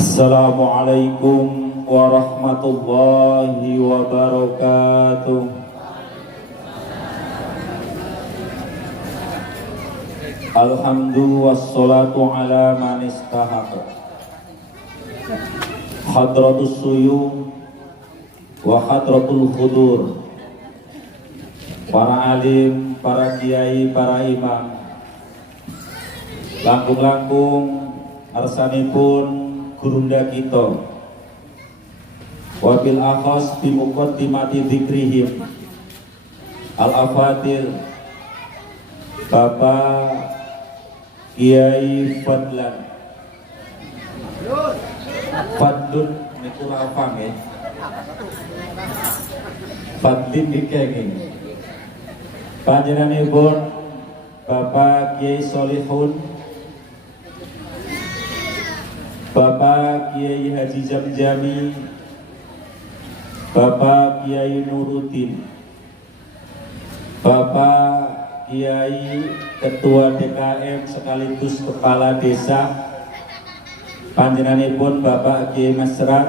Assalamualaikum warahmatullahi wabarakatuh. Alhamdulillah wassalatu ala man istahaq. Hadratus suyum wa hadratul khudur. Para alim, para kiai, para imam, langkung-langkung arsanipun gurunda kita, wabil akhos bimuqaddimati dzikrihim al-afadir Bapak Kiai Fadlun niku lafang ya. Fadlin dikenging. Panjenenganipun Bapak Kiai Solihun, Bapak Kiai Haji Jamjami, Bapak Kiai Nuruddin, Bapak Kiai Ketua DKM sekaligus Kepala Desa, panjenenganipun Bapak Kiai Masran,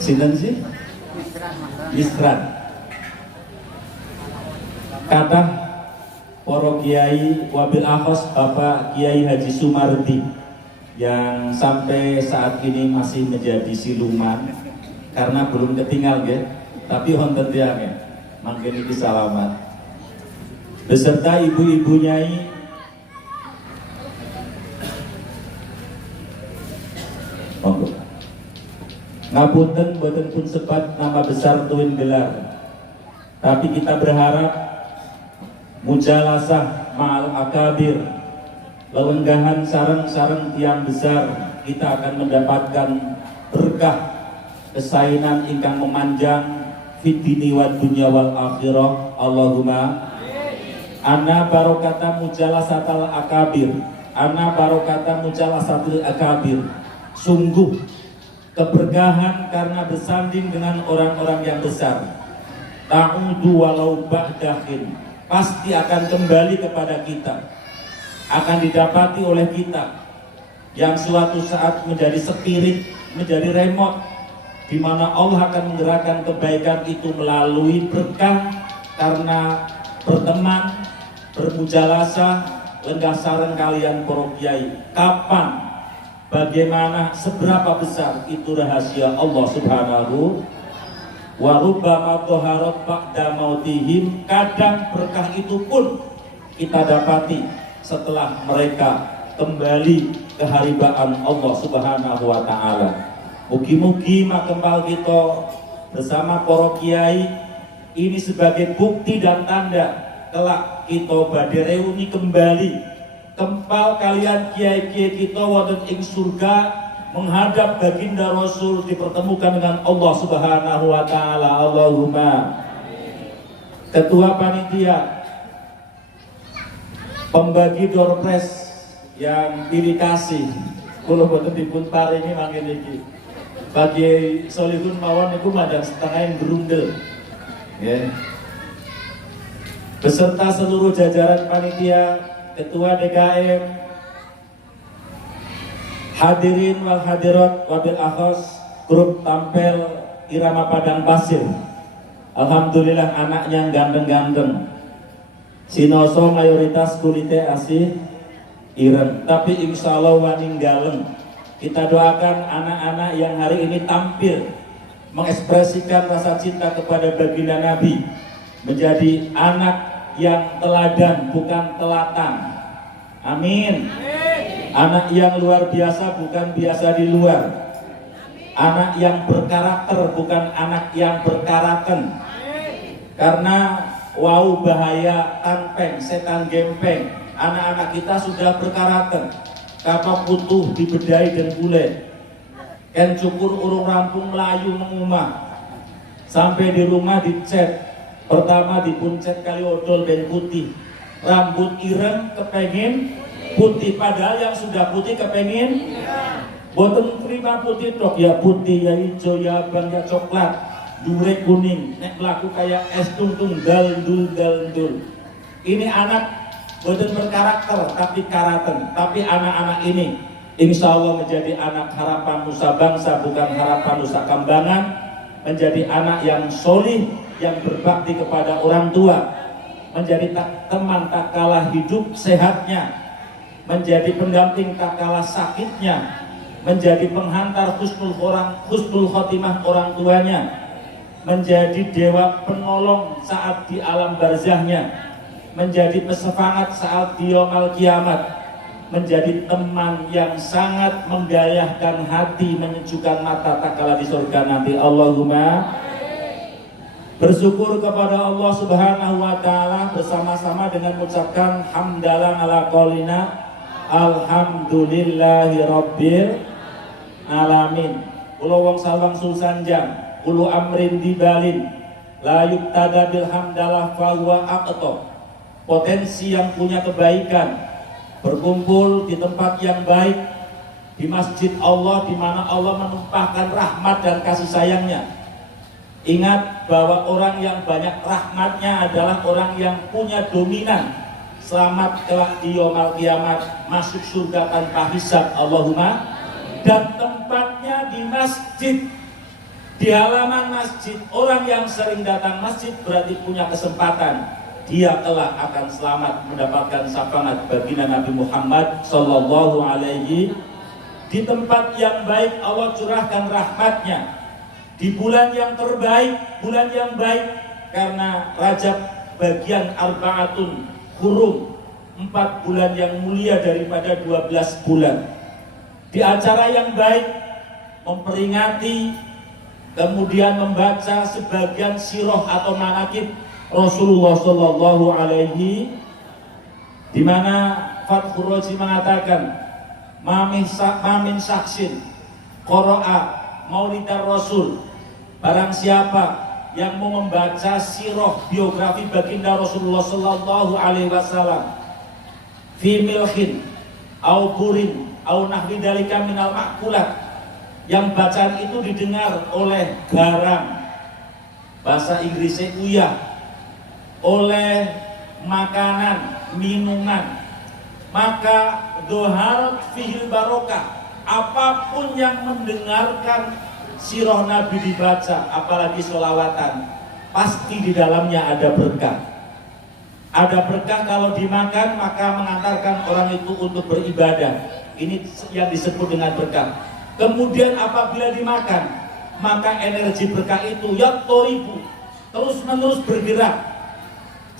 sinten sih? Misran. Kathah para kiai, wabil akhos Bapak Kiai Haji Sumardi yang sampai saat ini masih menjadi siluman karena belum ketinggal ya, tapi wonten tiyang mangke niki salamat beserta ibu-ibu nyai, monggo ngapunten boten pun sebat nama besar tuwin gelar, tapi kita berharap mujalasah ma'al akabir, lelenggahan sareng-sareng tiang besar, kita akan mendapatkan berkah kesainan ingkang memanjang fitini wa dunya wal akhirah. Allahumma anna barokata mujalasatal akabir, anna barokata mujalasatil akabir. Sungguh keberkahan karena bersanding dengan orang-orang yang besar, ta'udu walau ba'dahin, pasti akan kembali kepada kita, akan didapati oleh kita, yang suatu saat menjadi spirit, menjadi remote, di mana Allah akan menggerakkan kebaikan itu melalui berkah karena berteman, bermujalasah, lenggah sareng kalian para kiai. Kapan, bagaimana, seberapa besar itu rahasia Allah Subhanahu wa rubbama dhaharat ba'da mautihim. Kadang berkah itu pun kita dapati setelah mereka kembali ke haribaan Allah Subhanahu wa ta'ala. Mugi-mugi makempal kita bersama para kiai ini sebagai bukti dan tanda kelak kita badhe reuni kembali kempal kalian kiai-kiai kita wonten ing surga, menghadap baginda Rasul, dipertemukan dengan Allah Subhanahu wa ta'ala. Allahumma. Ketua panitia pembagi door prize yang pilih kasih kula boten dipun paringi mangke niki bagi Solihun mawon niku madang setengah yang gerundel ya. Beserta seluruh jajaran panitia, ketua DKM, hadirin wal hadirat wabil akhos grup tampil Irama Padang Pasir. Alhamdulillah anaknya ganteng-ganteng, sinoso mayoritas kulite asih ireng, tapi insya Allah waninggaleng. Kita doakan anak-anak yang hari ini tampil mengekspresikan rasa cinta kepada baginda Nabi menjadi anak yang teladan bukan telatan. Amin. Anak yang luar biasa bukan biasa di luar. Anak yang berkarakter bukan anak yang berkaraten. Karena wau bahaya tanpeng, setan gempeng. Anak-anak kita sudah berkarakter. Kapok putuh dibedai dan bule. Ken cukur urung rampung melayu mengumah. Sampai di rumah dicet. Pertama dipuncet kali odol dan putih. Rambut ireng kepengin putih, padahal yang sudah putih kepengin boten terima putih tok, ya putih, ya hijau, ya abang, ya coklat, dure kuning, nek melaku kayak es tungtung dal dul. Ini anak bukan berkarakter tapi karaten. Tapi anak-anak ini insya Allah menjadi anak harapan nusa bangsa, bukan harapan nusa kambangan. Menjadi anak yang solih, yang berbakti kepada orang tua, menjadi teman tak kalah hidup sehatnya, menjadi pendamping tak kalah sakitnya, menjadi penghantar husnul khotimah orang tuanya, menjadi dewa penolong saat di alam barzahnya, menjadi pesefangat saat di yaumul kiamat, menjadi teman yang sangat menggayahkan hati, menyejukkan mata tak kalah di surga nanti. Allahumma bersyukur kepada Allah Subhanahu wa taala bersama-sama dengan mengucapkan hamdalah ala qaulina alhamdulillahi rabbil alamin. Kula wong sawang susanjang, kulu amrin dibalin, la yuktada bil hamdalah fa huwa aqta. Potensi yang punya kebaikan berkumpul di tempat yang baik, di masjid Allah, di mana Allah menumpahkan rahmat dan kasih sayangnya. Ingat bahwa orang yang banyak rahmatnya adalah orang yang punya dominan selamat kelak di yaumul kiamat, masuk surga tanpa hisab. Allahumma. Dan tempatnya di masjid, di halaman masjid. Orang yang sering datang masjid berarti punya kesempatan, dia kelak akan selamat mendapatkan syafaat baginda Nabi Muhammad sallallahu alaihi. Di tempat yang baik Allah curahkan rahmatnya. Di bulan yang terbaik, bulan yang baik, karena Rajab bagian arba'atun hurum, 4 bulan yang mulia daripada 12 bulan. Di acara yang baik, memperingati, kemudian membaca sebagian sirah atau manaqib Rasulullah Sallallahu Alaihi, di mana Fathur Razi mengatakan, mamin saksin qara'a maulidar Rasul, barang siapa yang mau membaca sirah biografi baginda Rasulullah Sallallahu Alaihi Wasallam, fi milhin au burin au nahwi dalika minal ma'kulat, yang bacaan itu didengar oleh garang, bahasa Inggrisnya uyah, oleh makanan, minuman, maka dohar fihil barokah. Apapun yang mendengarkan sirah Nabi dibaca, apalagi sholawatan, pasti di dalamnya ada berkah. Ada berkah kalau dimakan, maka mengantarkan orang itu untuk beribadah. Ini yang disebut dengan berkah. Kemudian apabila dimakan, maka energi berkah itu yatoribu, terus menerus bergerak.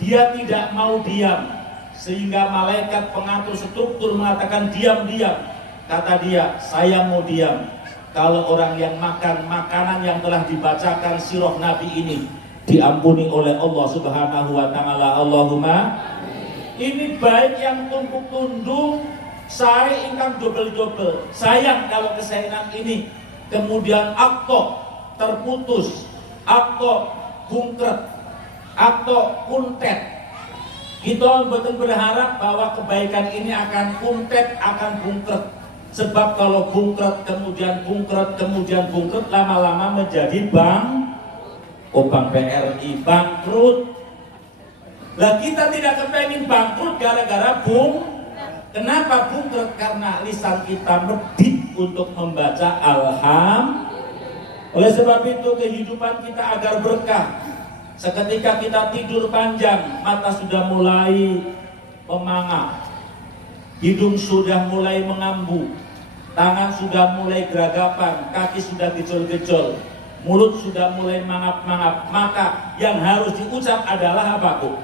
Dia tidak mau diam, sehingga malaikat pengatur struktur mengatakan diam-diam. Kata dia, saya mau diam kalau orang yang makan makanan yang telah dibacakan sirah Nabi ini diampuni oleh Allah Subhanahu wa taala. Allahumma. Ini baik yang tumpuk tundung, saya ingkang dobel-dobel. Sayang kalau kesayangan ini kemudian akto terputus, akto bungkret, atau kuntet. Kita betul berharap bahwa kebaikan ini akan kuntet, akan bungkret. Sebab kalau bungkret, kemudian bungkret, lama-lama menjadi bank BRI bangkrut. Lah kita tidak kepengen bangkrut gara-gara Kenapa bungkret? Karena lisan kita medit untuk membaca alhamdulillah. Oleh sebab itu kehidupan kita agar berkah. Seketika kita tidur panjang, mata sudah mulai memangap, hidung sudah mulai mengambu, tangan sudah mulai geragapan, kaki sudah gejol-gejol, mulut sudah mulai mangap-mangap. Maka yang harus diucap adalah apa, Bu?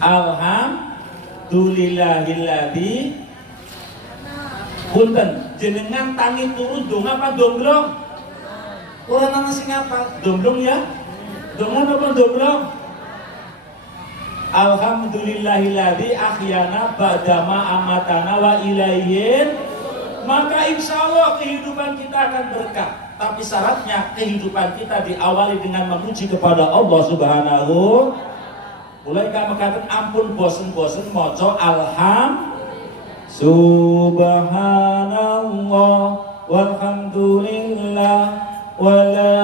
Alhamdulillahilladzi. Punten, jenengan tangi turun dong apa domblong? Orang nana sing apa? Domblong ya? Dongan apa domblong? Alhamdulillahilladzi ahyana ba'dama amatana wa ilaihin. Maka insya Allah kehidupan kita akan berkah. Tapi syaratnya kehidupan kita diawali dengan memuji kepada Allah Subhanahu. Mulai kami katakan ampun bosen-bosen moco Subhanallah walhamdulillah wala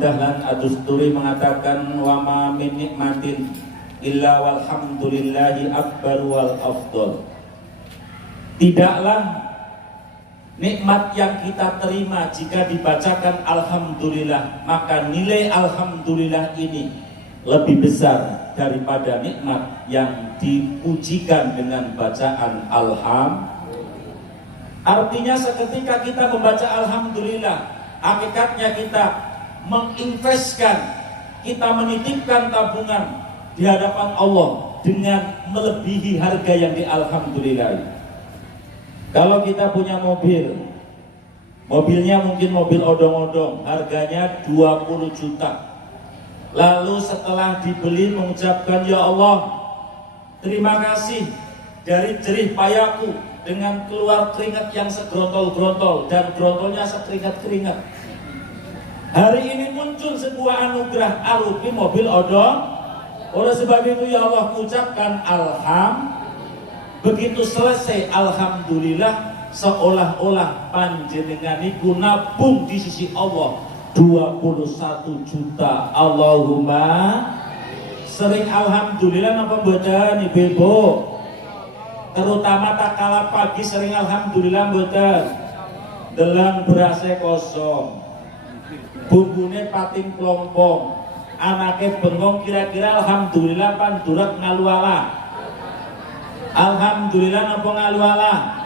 dahlan adusturi mengatakan wa ma min nikmatin illa walhamdulillahi akbar wal afdal. Tidaklah nikmat yang kita terima jika dibacakan alhamdulillah, maka nilai alhamdulillah ini lebih besar daripada nikmat yang dipujikan dengan bacaan alhamdulillah. Artinya seketika kita membaca alhamdulillah, hakikatnya kita menginvestkan, kita menitipkan tabungan di hadapan Allah dengan melebihi harga yang di alhamdulillah. Kalau kita punya mobil, mobilnya mungkin mobil odong-odong, harganya 20 juta. Lalu setelah dibeli mengucapkan, ya Allah, terima kasih dari jerih payahku dengan keluar keringat yang segerontol-gerontol dan gerontolnya sekeringat-keringat. Hari ini muncul sebuah anugerah arupi mobil odong. Oleh sebab itu ya Allah ucapkan alhamdulillah. Begitu selesai alhamdulillah, seolah-olah panjenengan iku nabung di sisi Allah 21 juta. Allahumma sering alhamdulillah napa mboten ibu-ibu? Terutama tak kala pagi sering alhamdulillah mboten. Delang berase kosong, bumbune pating plompong, anake bengong, kira-kira alhamdulillah pandurat ngaluala. Alhamdulillah napa ngaluala.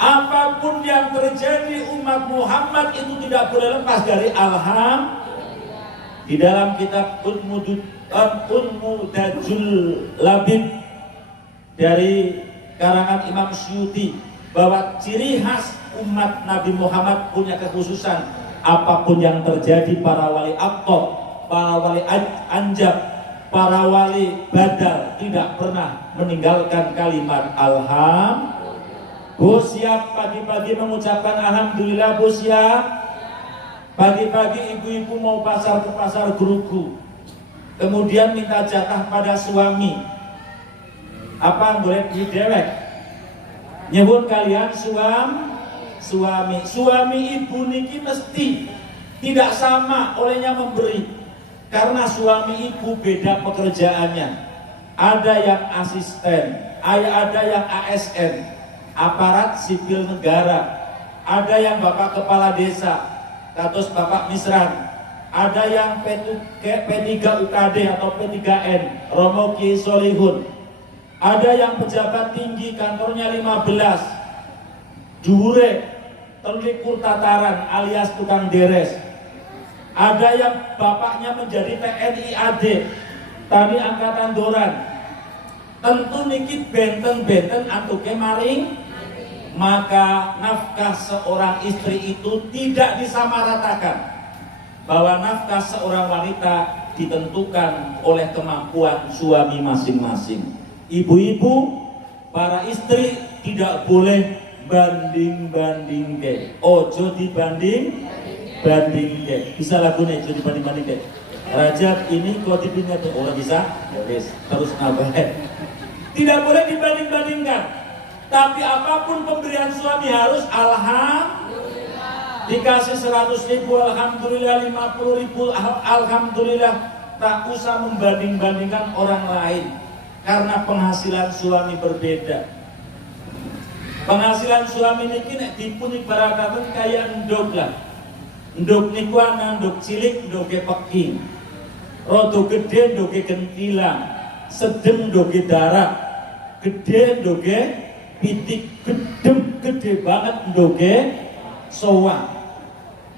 Apapun yang terjadi umat Muhammad itu tidak boleh lepas dari alhamdulillah. Di dalam kitab Unmudajul Labib dari karangan Imam Syuuti bahwa ciri khas umat Nabi Muhammad punya kekhususan, apapun yang terjadi, para wali aqtab, para wali anjab, para wali badal tidak pernah meninggalkan kalimat alhamdulillah. Bu siap pagi-pagi mengucapkan alhamdulillah, bu siap. Pagi-pagi ibu-ibu mau pasar ke pasar Gerugu, kemudian minta jatah pada suami. Apa boleh beli dewek? Nyebut kalian suami ibu niki mesti tidak sama olehnya memberi, karena suami ibu beda pekerjaannya. Ada yang asisten, ada yang ASN, aparat sipil negara, ada yang bapak kepala desa, kados bapak Misran, ada yang P3 UKD atau P3N, Romo Ki Solihun, ada yang pejabat tinggi kantornya 15, Dure, terlikur tataran alias tukang deres, ada yang bapaknya menjadi TNI AD, tani angkatan Doran. Tentu niki benten-benten antuke maring, maka nafkah seorang istri itu tidak disamaratakan, bahwa nafkah seorang wanita ditentukan oleh kemampuan suami masing-masing. Ibu-ibu, para istri tidak boleh banding-bandingke, ojo dibanding-bandingke. Bisa lagu nih, ojo dibanding-bandingke. Rajab ini kok dipindah tuh orang bisa, ya wis, terus nambah. Tidak boleh dibanding-bandingkan. Tapi apapun pemberian suami harus alhamdulillah. Dikasih 100.000 alhamdulillah, 50.000 alhamdulillah. Tak usah membanding-bandingkan orang lain, karena penghasilan suami berbeda. Penghasilan suami niki nek dipun ibarataken kaya endog lah. Endog niku ana endog cilik, endoge peking. Rada gedhe endoge gentilang, sedem endoge darak, gedhe endoge pitik, gedem gede banget endoge sowan.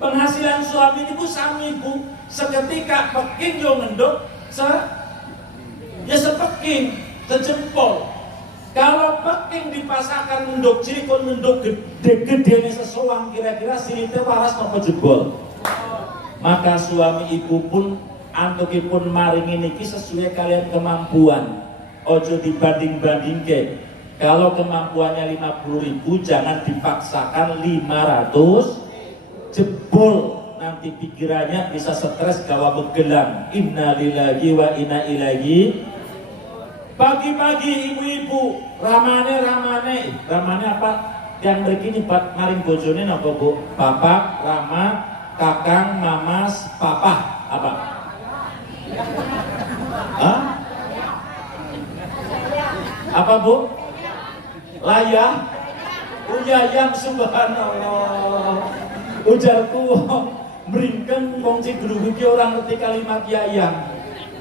Penghasilan suami niku sami Bu, seketika peking yo ngendog ya sepeking, sejempol. Kalau peking dipasangkan ngendog cilik kon ngendog gede-gede sesoang, kira-kira silite waras napa jebol. Maka suami ibu pun antukipun maringi niki sesuai kalian kemampuan. Ojo dibanding-bandingke. Kalau kemampuannya 50.000 jangan dipaksakan 500 jebol, nanti pikirannya bisa stres gawa begelang. Innalillahi wa inna ilaihi. Pagi-pagi ibu-ibu ramane apa yang begini buat maring bojone napa Bu? Bapak, Rama, kakang, mamas, papa, apa? Hah? Apa bu? Layah? Uyayang, subhanallah. Ujarku meringkeng wong guru iki orang ngerti kalimat yayang.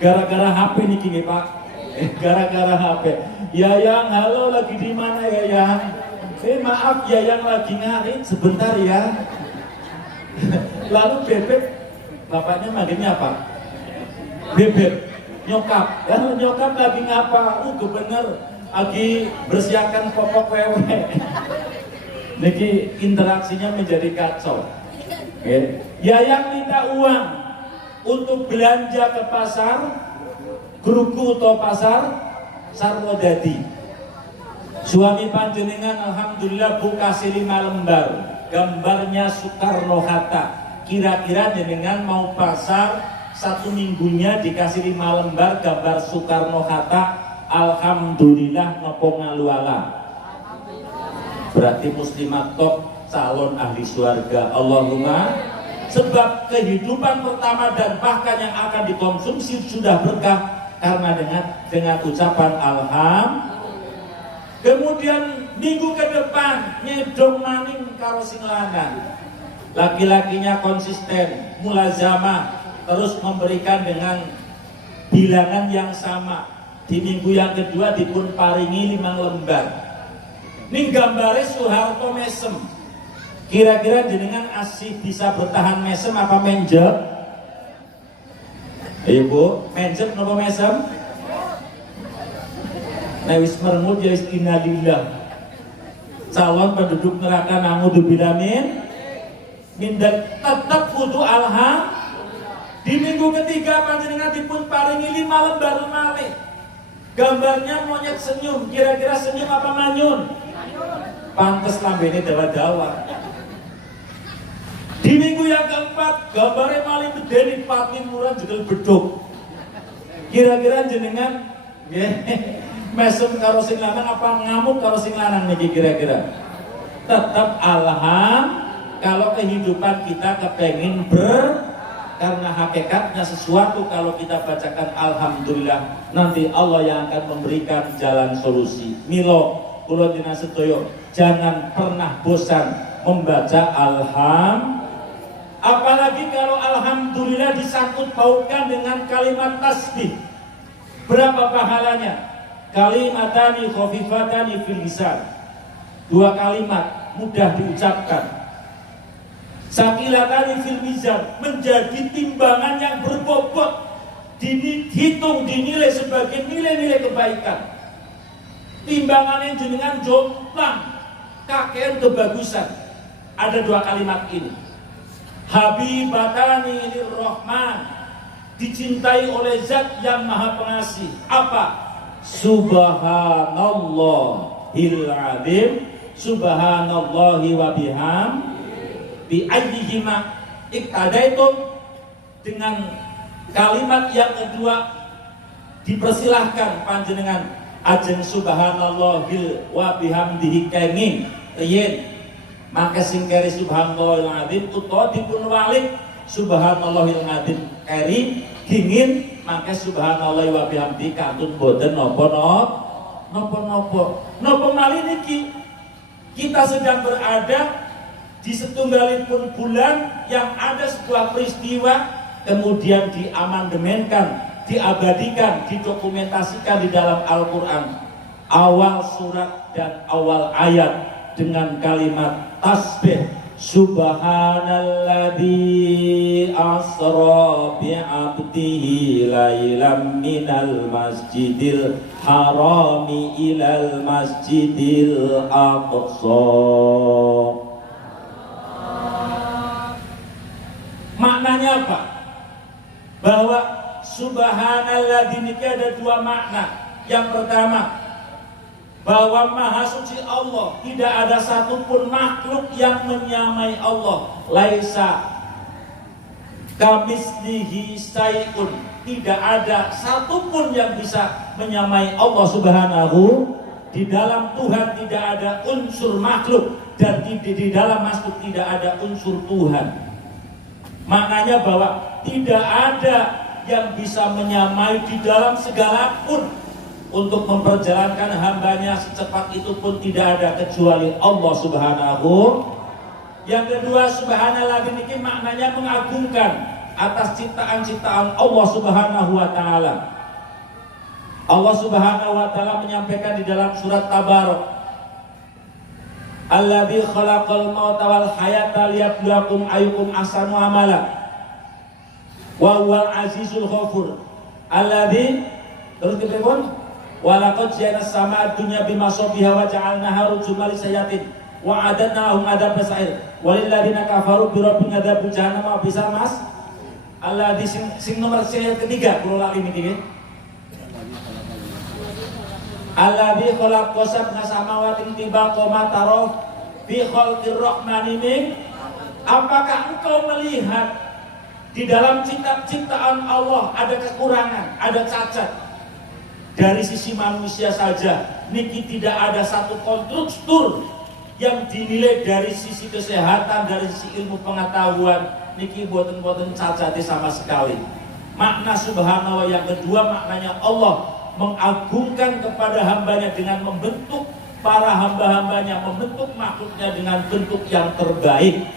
Gara-gara HP niki nggih Pak. Gara-gara HP. Yayang, halo, lagi di mana Yayang? Maaf Yayang lagi ngarit sebentar ya. Lalu bebek, bapaknya manggilnya apa? Bebek. Nyokap. Lalu nyokap lagi ngapa? Bener, lagi bersiakan popok wewe. Niki interaksinya menjadi kacau. Yayang minta uang untuk belanja ke pasar, Gruku atau pasar Sarwodadi. Suami panjenengan alhamdulillah buka 5 lembar, gambarnya Soekarno-Hatta. Kira-kira jenengan mau pasar 1 minggunya dikasih 5 lembar gambar Soekarno-Hatta, alhamdulillah nopo ngaluala. Berarti muslimat top, calon ahli surga. Allahumma. Sebab kehidupan pertama dan bahkan yang akan dikonsumsi sudah berkah karena dengan ucapan alhamdulillah. Kemudian minggu ke depan nyedong maning karo sing lanang. Laki-lakinya konsisten, mulazamah, terus memberikan dengan bilangan yang sama. Di minggu yang kedua dipun paringi 5 lembar. Ning gambare Soeharto mesem. Kira-kira jenengan asih bisa bertahan mesem apa menjep? Ibu, menjep napa mesem? Nawis mermut ya innalillah. Calon penduduk neraka naudzubillah min dan tetap kudu alham. Di minggu ketiga panjenengan dipun paringi 5 lembar malih. Gambarnya monyet senyum. Kira-kira senyum apa manyun? Pantes lambene dawa-dawa. Di minggu yang keempat gambarnya paling gede patin murah judul beduk. Kira-kira jenengan mesem karo sing lanang apa ngamuk karo sing lanang niki kira-kira? Tetap alham. Kalau kehidupan kita kepengen karena hakikatnya sesuatu kalau kita bacakan alhamdulillah nanti Allah yang akan memberikan jalan solusi. Milo kula dina sedaya jangan pernah bosan membaca alhamdulillah. Apalagi kalau alhamdulillah disangkut pautkan dengan kalimat tasbih. Berapa pahalanya? Kalimatani khafifatani fil lisan. 2 kalimat mudah diucapkan. Saqilatani fil mizan, menjadi timbangan yang berbobot, dihitung, dinilai sebagai nilai-nilai kebaikan. Timbangan yang jenengan jomplang, kakean kebagusan. Ada 2 kalimat ini. Habibatani lirrahman, dicintai oleh zat yang maha pengasih. Apa? Subhanallahil azim, subhanallahi wa bi ayyihima iktadaitum. Dengan kalimat yang kedua dipersilahkan panjenengan ajeng subhanallahil wa bihamdihi kenging yen maka singkari subhanallahil azim utawa dipun walik subhanallahil azim keri dingin maka subhanallah wa bihamdihi kantun boten napa malih niki kita sedang berada di setunggalipun bulan yang ada sebuah peristiwa kemudian diamandemenkan, diabadikan, didokumentasikan di dalam Al-Quran awal surat dan awal ayat dengan kalimat tasbih subhanalladzi asra bi'abdihi lailam minal masjidil harami ilal masjidil aqsa. Maknanya apa? Bahwa subhanalladzi ini ada 2 makna. Yang pertama, bahwa maha suci Allah, tidak ada satupun makhluk yang menyamai Allah. Laisa kamislihi syai'un, tidak ada satupun yang bisa menyamai Allah subhanahu. Di dalam Tuhan tidak ada unsur makhluk dan di dalam makhluk tidak ada unsur Tuhan. Maknanya bahwa tidak ada yang bisa menyamai di dalam segala pun untuk memperjalankan hambanya secepat itu pun tidak ada kecuali Allah Subhanahu. Yang kedua, subhanallah ini maknanya mengagungkan atas ciptaan-ciptaan Allah Subhanahu wa taala. Allah Subhanahu wa taala menyampaikan di dalam surat Tabarak, Alladzi khalaqal mauta wal hayata liyabluwakum ayyukum ahsanu amala wa huwal azizul ghafur. Alladzi terus dipun walaqad ja'alna as-samaa'a dunya bimasabiha wa ja'alnaha rujuman lisayatin wa a'adna lahum adzabas sa'ir walil ladzina kafaru bi rabbihim adzabul jahannam wa bisal mas. Alladzi sing nomor ketiga kula lali niki. Alladzi khalaqa sab'a samawati tibaqa ma tara fi khalqir rahmani min. Apakah engkau melihat di dalam ciptaan Allah ada kekurangan, ada cacat? Dari sisi manusia saja niki tidak ada satu konstruktur yang dinilai dari sisi kesehatan, dari sisi ilmu pengetahuan niki boten-boten cacatnya sama sekali. Makna subhanallah yang kedua maknanya Allah mengagungkan kepada hambanya dengan membentuk para hamba-hambanya, membentuk makhluknya dengan bentuk yang terbaik.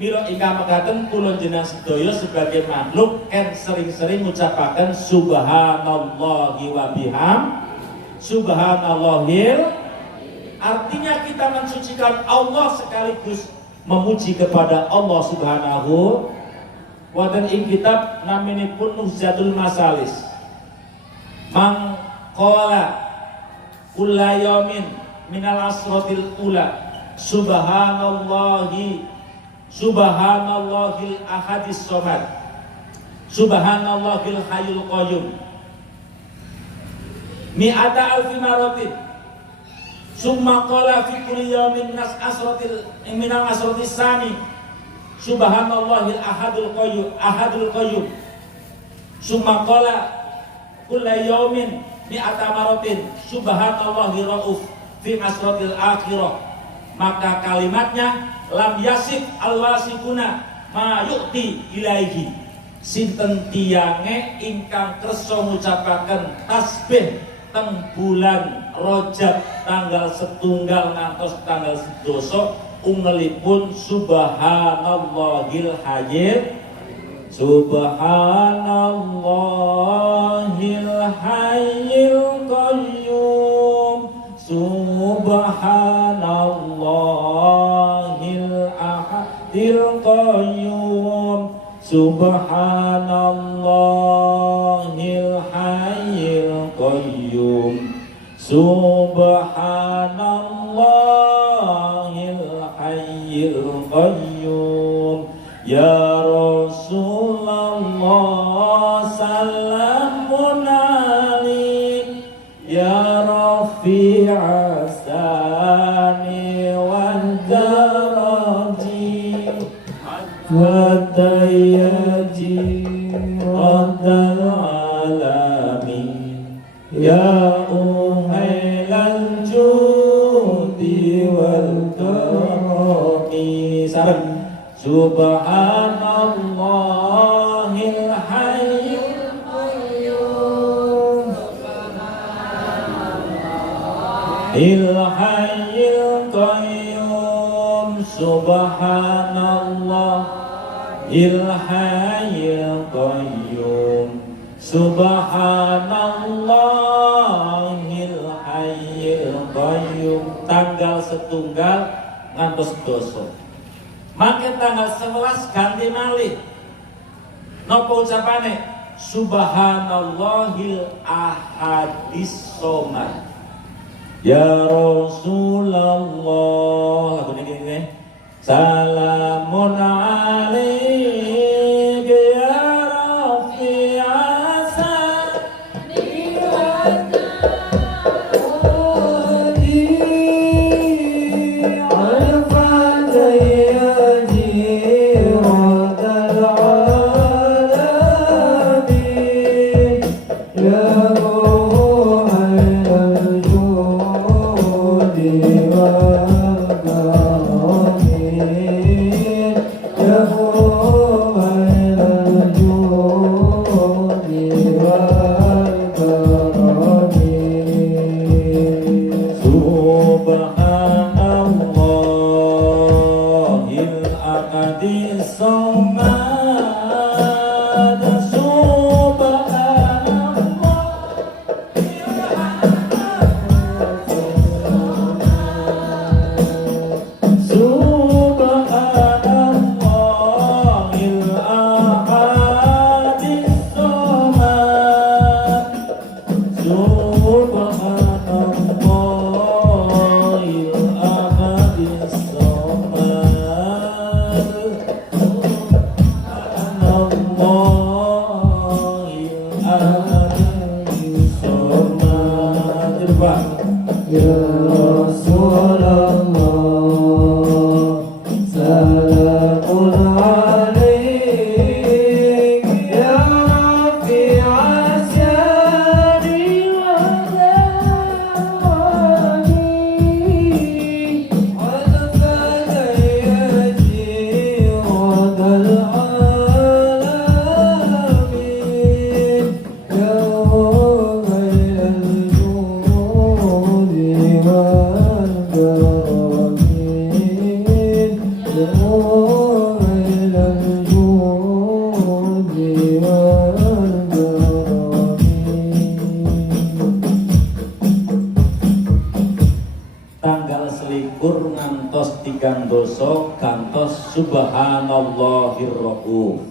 Mila ingkang mekaten kula jenengan sedaya sebagai makhluk kan sering-sering ngucapaken subhanallahi wa biham subhanallahil. Artinya kita mensucikan Allah sekaligus memuji kepada Allah Subhanahu. Wonten ing kitab naminipun Nuhzatul Masalis, mangqala kullayamin minal asratil ula subhanallahil ahadis somad subhanallahil hayyul qayyum mi'ata alfi maratin summa qala fi kulli yawmin minal asratis sani subhanallahil ahadul qayyum summa qala kulla yawmin mi'ata maratin subhanallahir rauf fi asratil akhirah. Maka kalimatnya lam yasif alwasikuna ma yu'ti ilaihi. Sinten tiyange ingkang kersa ngucapaken tasbih teng bulan Rajab tanggal 1 ngantos tanggal 11 ungelipun subhanallahil hayyil subhanallahil hayyil qayyum subhanallahil ahadil qayyum subhanallahil hayyil qayyum subhanallahil hayyil qayyum ya Rasulullah salamun alaik ya rafi'a sani wal daraji wa tayyaji raddal alamin ya uhailal judi wal karami. Sareng subhanallahil hayyul qayyum il hayyul qayyum subhanallahil hayyul qayyum subhanallahil hayyul qayyum. Tanggal 1 ngantos 12. Maka tanggal 11 ganti malih. Napa ucapane? Subhanallahil ahadis somad. Ya Rasulullah, lagu niki salamun alaika ya rafi'a sani wa Ya ahadis somad Ya Rasulullah, salamun alaik ya Rafi asyari wa dawani al-fadayati wa dal-alamin ya tanggal selikur ngantos 3 doso gantos subhanallahir rauf.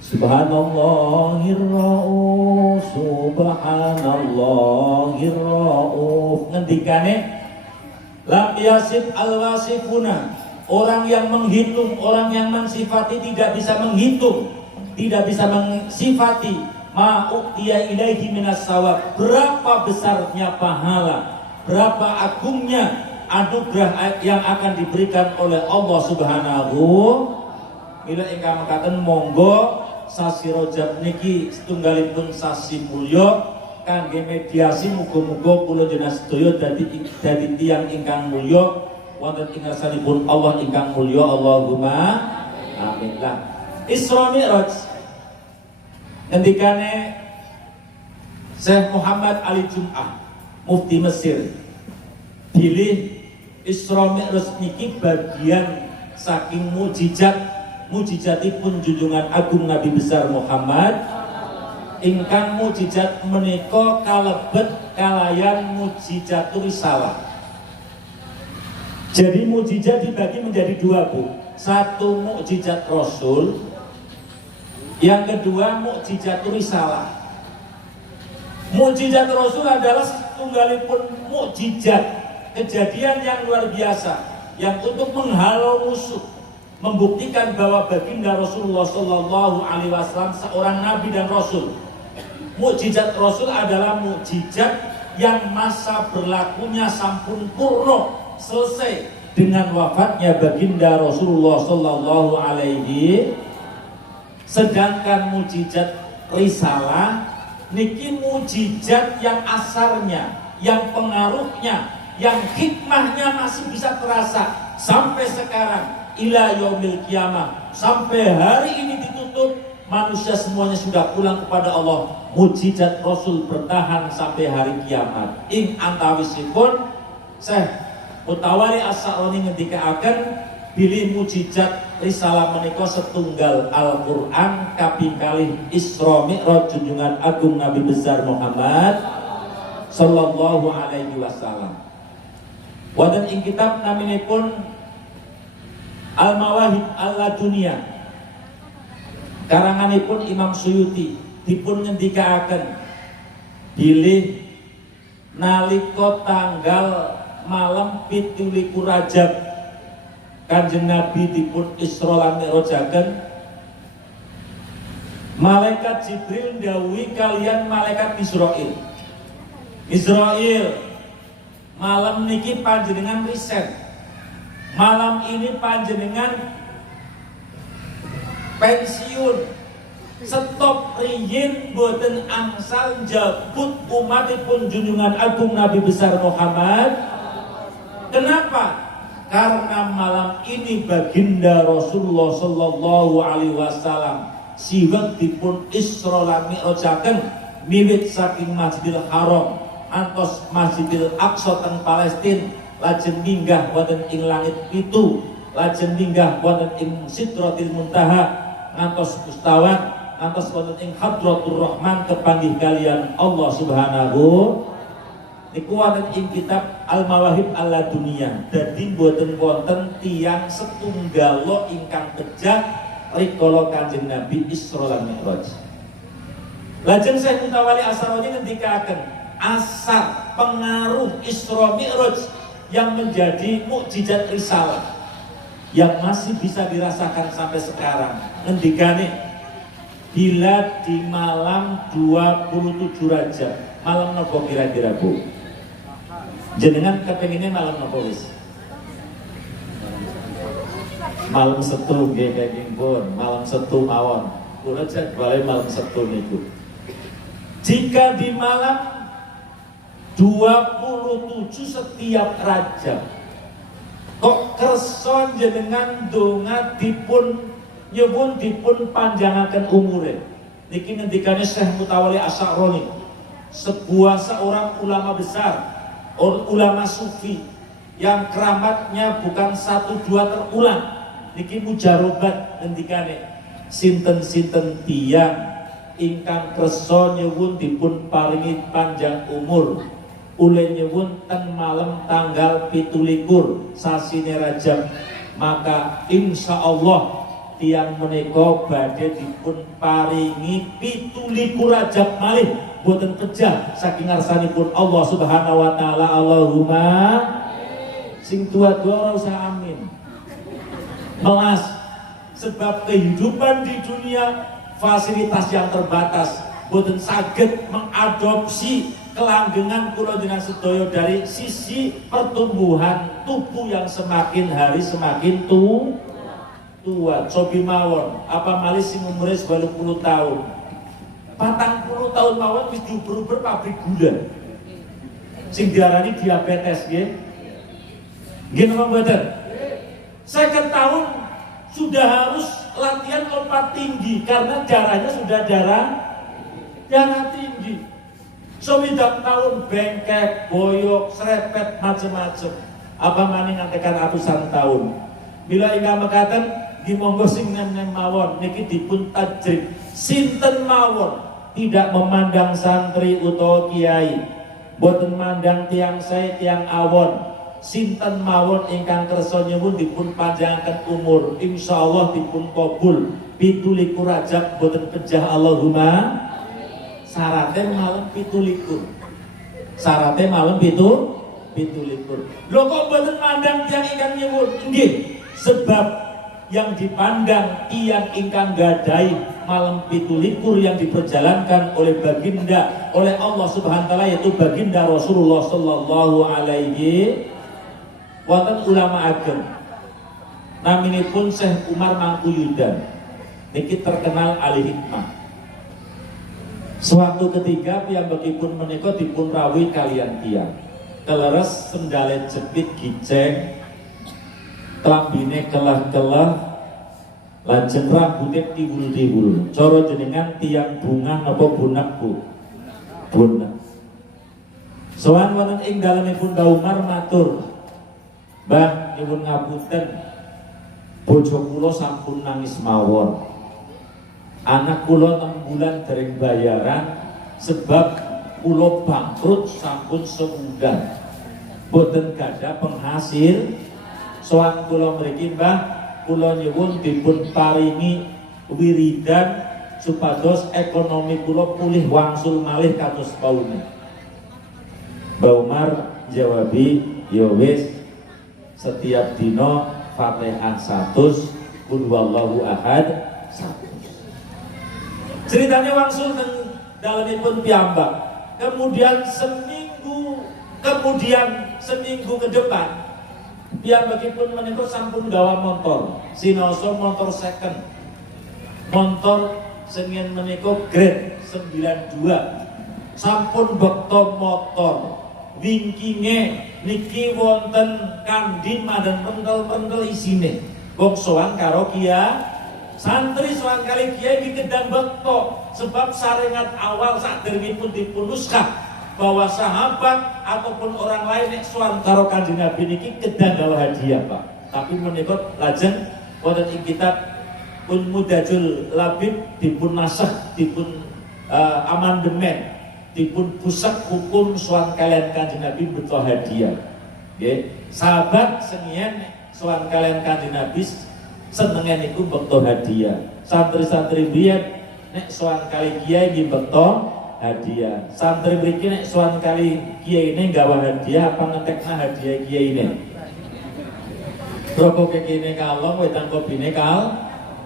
Subhanallahir rauf, subhanallahir rauf. Ngendikane lam yasif al-wasifuna, orang yang menghitung, orang yang mensifati tidak bisa menghitung, tidak bisa mensifati ma'uqtiya ilaihi minas sawab, berapa besarnya pahala, berapa agungnya anugerah yang akan diberikan oleh Allah Subhanahu. Mila ingkang mekaten monggo sasi Rajab niki setunggalipun sasi mulya kangge mediasi, muga-muga kula jenengan sedaya dadi tiyang ingkang mulya wonten ing ngarsanipun Allah ingkang mulya. Allahumma amin. Lah Isra Mi'raj ngendikane Syekh Muhammad Ali Jum'ah Mufti Mesir, pilih Isra Mi'raj niki bagian saking mujizatipun junjungan agung Nabi besar Muhammad ingkang mujizat menika kalebet kalayan mujizatul risalah. Jadi mujizat dibagi menjadi dua, Bu. Satu mukjizat Rasul, yang kedua mukjizatul risalah. Mukjizat Rasul adalah setunggalipun mukjizat, kejadian yang luar biasa yang untuk menghalau musuh, membuktikan bahwa baginda Rasulullah Shallallahu Alaihi Wasallam seorang nabi dan rasul. Mukjizat Rasul adalah mukjizat yang masa berlakunya sampun purno, selesai dengan wafatnya baginda Rasulullah Shallallahu Alaihi. Sedangkan mukjizat risalah niki mukjizat yang asarnya, yang pengaruhnya, yang hikmahnya masih bisa terasa sampai sekarang ila yaumil kiamah, sampai hari ini ditutup manusia semuanya sudah pulang kepada Allah. Mukjizat Rasul bertahan sampai hari kiamat. Ing antawisipun Syekh Mutawali As-Sa'roni ngendikaaken bilih mukjizat risalah menika setunggal Al-Qur'an kaping kalih Isra Mi'raj junjungan agung Nabi besar Muhammad sallallahu alaihi wasallam. Wonten ing kitab naminipun Al-Mawahib Al-Laduniyah karanganipun Imam Suyuti dipun ngendikaaken bilih nalika tanggal malam 17 Rajab Kanjeng Nabi dipun Isra lan Mi'rajaken, malaikat Jibril ndhawuhi kalian malaikat Israil. Israil, malam niki panjenengan riset. Malam ini panjenengan pensiun. Stop riyin boten angsal jabut umatipun junjungan agung Nabi besar Muhammad. Kenapa? Karena malam ini baginda Rasulullah Sallallahu Alaihi Wasallam siwet dipun Isra lan Mi'rajaken miwit saking Masjidil Haram antos Masjidil Aqsa teng Palestina lajeng minggah wonten ing langit pitu lajeng minggah wonten ing Sidratil Muntaha ngantos kustawan ngantos wonten ing Hadratur Rahman kepanggih kalian Allah Subhanahu niku wonten ing kitab Al-Mawahib Al-Laduniyah. Dadi boten wonten tiyang setunggal ingkang pejah rikala Kanjeng Nabi Isra lan Mi'raj. Lajeng Syekh Mutawali Asaroni ngendikaken asar pengaruh Isra Mi'raj yang menjadi mukjizat risalah yang masih bisa dirasakan sampai sekarang. Ngendikane bila di malam 27 Rajab, malam nopo kira-kira Bu? Jenengan kepenginnya malam nopo wis? Malam Setu nggih kenging pun, malam Setu mawon. Kula jadwale malam Setu niku. Jika di malam 27 setiap Rajab kok kerson jenengan donga dipun nyuwun dipun panjangaken umure. Niki ngendikane Syekh Mutawali Asy'aroni, seorang ulama besar, ulama sufi yang keramatnya bukan 1-2 terulang. Niki mujarobat ngendikane sinten-sinten tiyang ingkang kersa nyuwun dipun paringi panjang umur ule nyuwun ten malam tanggal 17 sasine Rajab, maka insya Allah tiang menika badhe dipun paringi 17 Rajab malih boten pejah saking ngarsanipun Allah Subhanahu wa taala. Allahumma sing tua-tua ora usah amin. Melas sebab kehidupan di dunia fasilitas yang terbatas boten saged mengadopsi kelanggengan kula dengan sedaya dari sisi pertumbuhan tubuh yang semakin hari semakin tua. Cobi mawon apa malih sing umure 80 tahun 40 tahun mawon wis diuber-uber pabrik gula sing diarani diabetes nggih napa mboten? 50 tahun sudah harus latihan lompat tinggi karena darahnya sudah darah tinggi. Sewidak tahun bengkek, boyok, serepet, macem-macem. Apa maning ngantekan ratusan tahun. Bila ingkang mekaten di monggo sing nem-nem mawon niki dipun tajrib. Sinten mawon tidak memandang santri utawa kiai, boten mandang tiang sae tiang awon. Sinten mawon ingkang kersa nyuwun dipun panjangaken umur, insyaallah dipun kabul. 17 Rajab boten pejah Allahumma. Syaratnya malam 17. Syaratnya malam 17. Lho kok boten mandang tiang ingkang nyuwun? Nggih, sebab yang dipandang tiang ingkang gadai malam 17 yang diperjalankan oleh baginda oleh Allah Subhanahu wa taala yaitu baginda Rasulullah sallallahu alaihi wonten ulama ageng naminipun Syekh Umar Mangkuyudan niki terkenal ahli hikmah. Suatu ketika piyambakipun menika dipun rawuh kalian tiyang keleres sendale jepit giceng klambine kelah-kelah lajeng rambutnya tiwul-tiwul. Cara jenengan tiyang bunga napa bunak Bu? Bunak. Sowan wonten ing dalemipun Mbah Umar matur, "Mbah nyuwun ngapunten, bojo kula sampun nangis mawon. Anak kula 6 bulan dereng bayaran sebab kula bangkrut sampun sebulan. Boten gadah penghasil. Sowan kula mriki Mbah, kula nyuwun dipun paringi wiridan supados ekonomi kula pulih wangsul malih kados paune." Mbah Umar jawabi, "Ya wis, setiap dina Fatihah 100, Qul huwallahu ahad 100." Ceritanya wangsul teng dalemipun piyambak. Kemudian seminggu ke depan piyambakipun menika sampun gawa motor. Sinoso motor second. Motor sengin menika grade 92. Sampun bekto motor. Wingkinge niki wonten kandin madan pentel-pentel isine. Kok sowan karo santri soal kali kiai di kedang bekto sebab saringan awal saderengipun dipunuskah bahwa sahabat ataupun orang lain nek soal karo Kanjeng Nabi niki kedang gawa hadiah Pak. tapi menika lajeng wonten ing kitab pun Mudajul Labib dipun nasakh, dipun amandemen, dipun pusat hukum soal kalian Kanjeng Nabi beto hadiah. Nggih, sahabat sengien soal kalian Kanjeng Nabi senengen niku beto hadiah. Santri-santri biyen nek soal kali kiai nggih beto hadiah. Santri mriki nek soal kali kiai ini gawa hadiah apa ngetekna hadiah kiai ini. Rokok kene kalong wedang kopine kal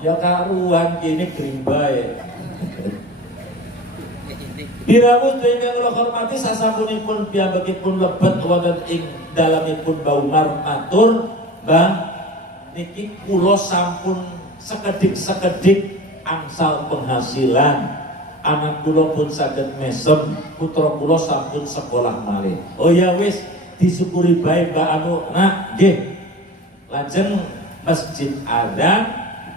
ya karuan kene grimbae. Dirawuh ingkang kula hormati sasampunipun piyambakipun lebet wonten ing dalamipun Mbah Umar matur, Mbah niki kula sampun sekedik-sekedik angsal penghasilan. Anak kula pun saged mesem, putra kula sampun sekolah malih. Oh ya wis disyukuri bae Mbak Anu. Nah, nggih. Lajeng masjid adzan,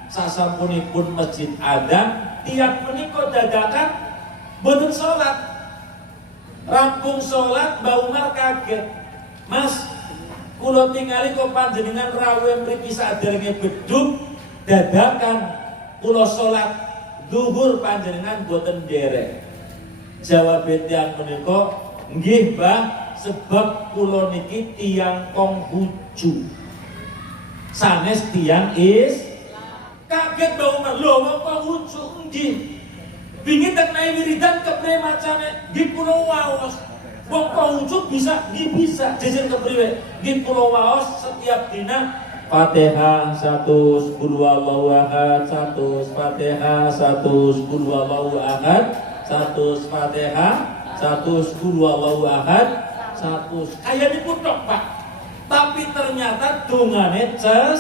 sasampunipun masjid adzan tiap menika dadakan boten sholat. Rampung sholat Mbak Umar kaget. Mas, kula tingali kok panjenengan rawuh mriki saderenge beduk dadakan kula sholat zuhur panjenengan boten nderek. Jawab tiyang menika, nggih Mbah, sebab kula niki tiyang Konghucu. Sanes tiyang kaget Mbak Umar, lho wong Konghucu nggih. Bingit tak naik wiridan kepriwe macane nggih kula waos. Wong Konghucu bisa, nggih bisa. Jejer kepriwe? Nggih kula waos setiap dina Fatihah 100 qul huwallahu ahad 100 Fatihah 100 qul huwallahu ahad 100 Fatihah 100 qul huwallahu ahad 100. Kayak diputok Pak. Tapi ternyata dongane ces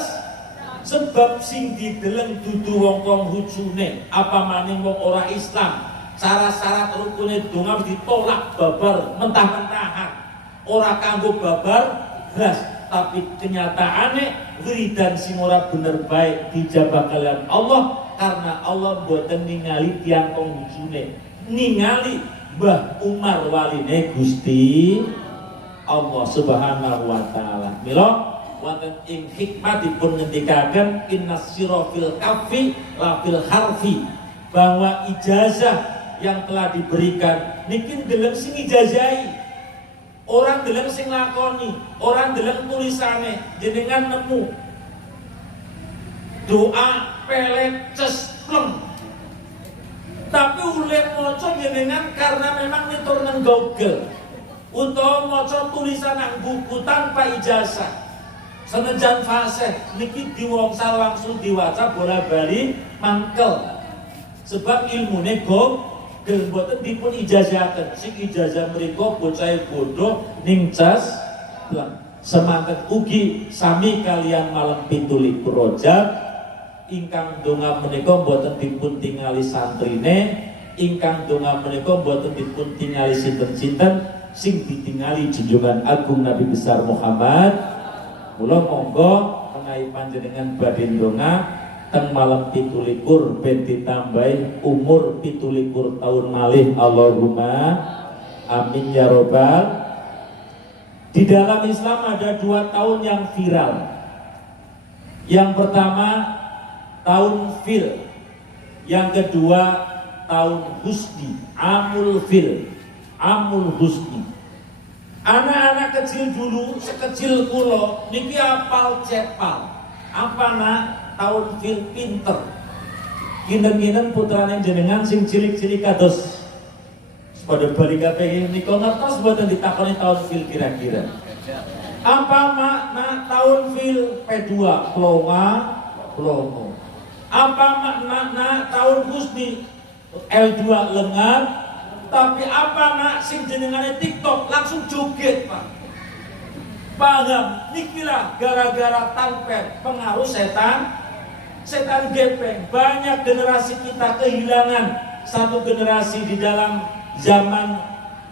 sebab sing dideleng dudu wong Konghucune apa maning wong ora Islam. Syarat-syarat rukune donga ditolak babar mentah-mentahan. Ora kanggo babar blas, tapi kenyataane wiridan sing ora bener baik dijabah kalian Allah karena Allah mboten ningali tiyang Konghucune. Ningali Mbah Umar waline Gusti Allah Subhanahu wa taala. Mila wonten ing hikmah dipun ngendikaken innas sira fil kafi la fil harfi, bahwa ijazah yang telah diberikan niki deleng sing ijazahi, orang deleng sing lakoni, orang deleng tulisane jenengan nemu doa pelet cespleng, tapi ulek maca jenengan karena memang nitur nang Google utawa maca tulisan nang buku tanpa ijazah. Senajan fasih niki diwangsal langsung diwaca bola-bali mangkel. Sebab ilmune Google mboten dipun ijazahaken. Sing ijazah mriku bocah bodoh ning cas semangat ugi sami kalian malam 17 Rajab ingkang donga menika mboten dipun tingali santrine, ingkang donga menika mboten dipun tingali sinten-sinten, sing ditingali junjungan agung Nabi besar Muhammad. Mula monggo menawi panjenengan badhe ndonga teng malam 17 ben ditambahi umur 17 tahun malih. Allahumma amin ya robbal. Di dalam Islam ada 2 tahun yang viral. Yang pertama tahun fil, yang kedua tahun husni, amul fil, amul husni. Anak-anak kecil dulu, sekecil kulo, niki apal cepal. Apa nak tahun fil pinter. Kinten-kinten putrane jenengan sing cilik-cilik kados pada bali kabeh nika ngertos mboten ditakoni tahun fil kira-kira. Apa makna tahun fil P2 plongo. Apa makna tahun husni L2 lengan. Tapi apa nak sing jenengane TikTok langsung joget Pak. Paham? Nikilah gara-gara tanper pengaruh setan gepeng. Banyak generasi kita kehilangan satu generasi di dalam zaman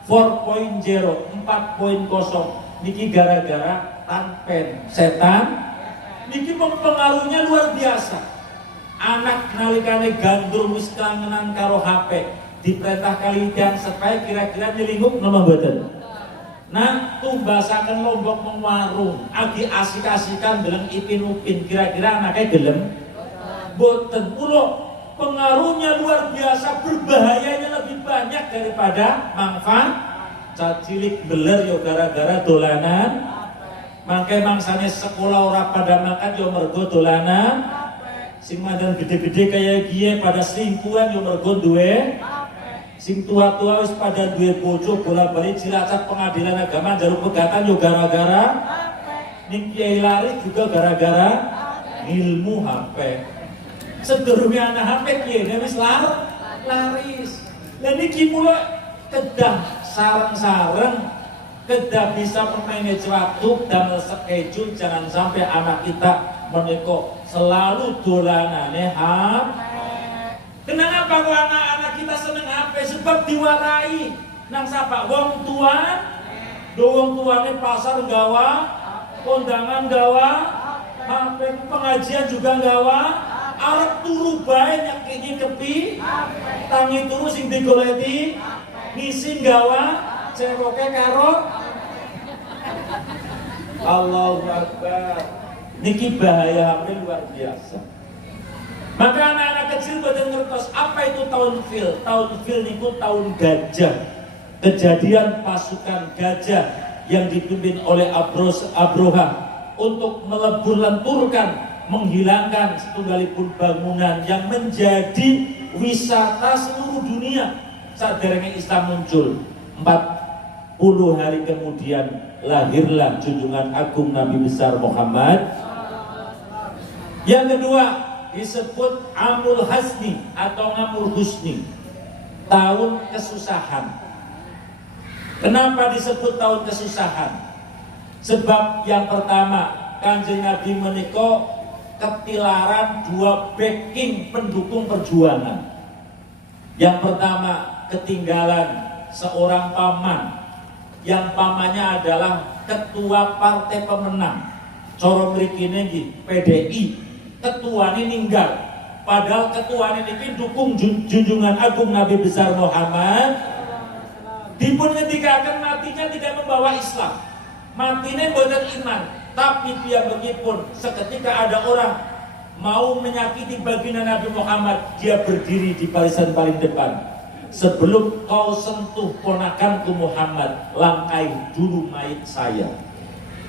4.0, 4.0. Niki gara-gara tanper setan. Niki pengaruhnya luar biasa. Anak nalikane gandrung wis kangenan karo HP. Diperintah kali yang supaya kira-kira nyelingkup nama badan Nah, tumbasaken lombok mengwarung, agi asik-asikan dalam ipin upin, kira-kira anaknya gelem? Boten. Mula pengaruhnya luar biasa, berbahayanya lebih banyak daripada manfaat. Cacilik beler yo gara-gara dolanan. Mangke mangsane sekolah ora pada makan yo mergo dolanan. Sing mandan gede-gede kaya gie pada selingkuhan yo mergo duwe. Sing tua-tua wis pada duwe bojo bola-balik Cilacap pengadilan agama jalur pegatan yo gara-gara ning kiai laris juga gara-gara ilmu HP. Sedurunge ana HP kiai wis laris. Lah niki mula kedah sareng-sareng kedah bisa memanage waktu dan schedule, jangan sampai anak kita menika selalu dolanane HP. Kenapa kok anak-anak kita seneng HP? Sebab diwarai nang sapa wong tua, wong tuane pasar gawa, kondangan gawa, HP pengajian juga gawa, arep turu bae nyekeki kepi, tangi turu sing digoleti, ngisi gawa, ceroke karo Allahu Akbar. Niki bahaya HP luar biasa. Maka anak-anak kecil boten ngertos apa itu tahun fil. Tahun fil niku tahun gajah. Kejadian pasukan gajah yang dipimpin oleh Abroha untuk melebur-lenturkan, menghilangkan setunggalipun bangunan yang menjadi wisata seluruh dunia saat derenge Islam muncul. 40 hari kemudian lahirlah junjungan agung Nabi besar Muhammad. Yang kedua disebut Amul Hasni atau Amul Husni, tahun kesusahan. Kenapa disebut tahun kesusahan? Sebab yang pertama, Kanjeng Nabi menika ketilaran dua backing pendukung perjuangan. Yang pertama, ketinggalan seorang paman, yang pamannya adalah ketua partai pemenang. Coro mrikine nggih PDI. Ketua ini ninggal, padahal ketua ini dukung junjungan agung Nabi besar Muhammad. Dipun ngendikaken matinya tidak membawa Islam, matinya boten iman, tapi dia begipun seketika ada orang mau menyakiti baginda Nabi Muhammad, dia berdiri di barisan paling depan. Sebelum kau sentuh ponakanku Muhammad, langkai dulu mayit saya,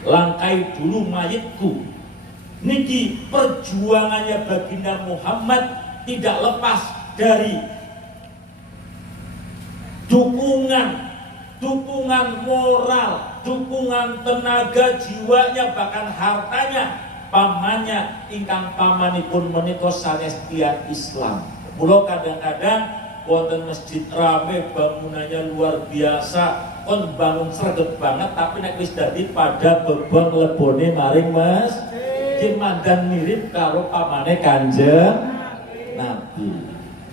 langkai dulu mayitku. Niki perjuangannya baginda Muhammad tidak lepas dari dukungan moral, dukungan tenaga jiwanya, bahkan hartanya pamannya ingkang pamanipun menika sanes tiyang Islam. Mula kadang-kadang wonten masjid rame bangunannya luar biasa, kon bangun sregep banget tapi nek wis dadi pada bebong lebone maring Mas mandan mirip karo pamane Kanjeng Nabi.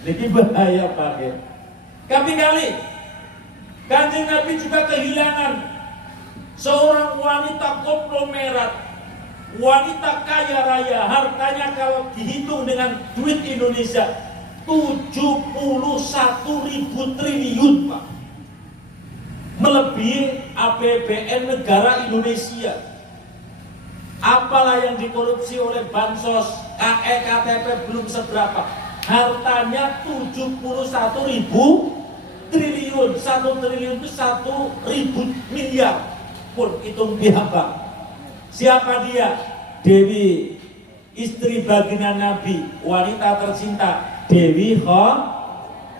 Niki bahaya Pak. Kali Kanjeng Nabi juga kehilangan seorang wanita konglomerat, wanita kaya raya, hartanya kalau dihitung dengan duit Indonesia 71.000 triliun Pak, melebihi APBN negara Indonesia. Apalah yang dikorupsi oleh bansos, KTP belum seberapa, hartanya 71.000 triliun. 1 triliun itu 1.000 miliar pun hitung pihak. Siapa dia? Dewi, istri baginda Nabi, wanita tercinta, Dewi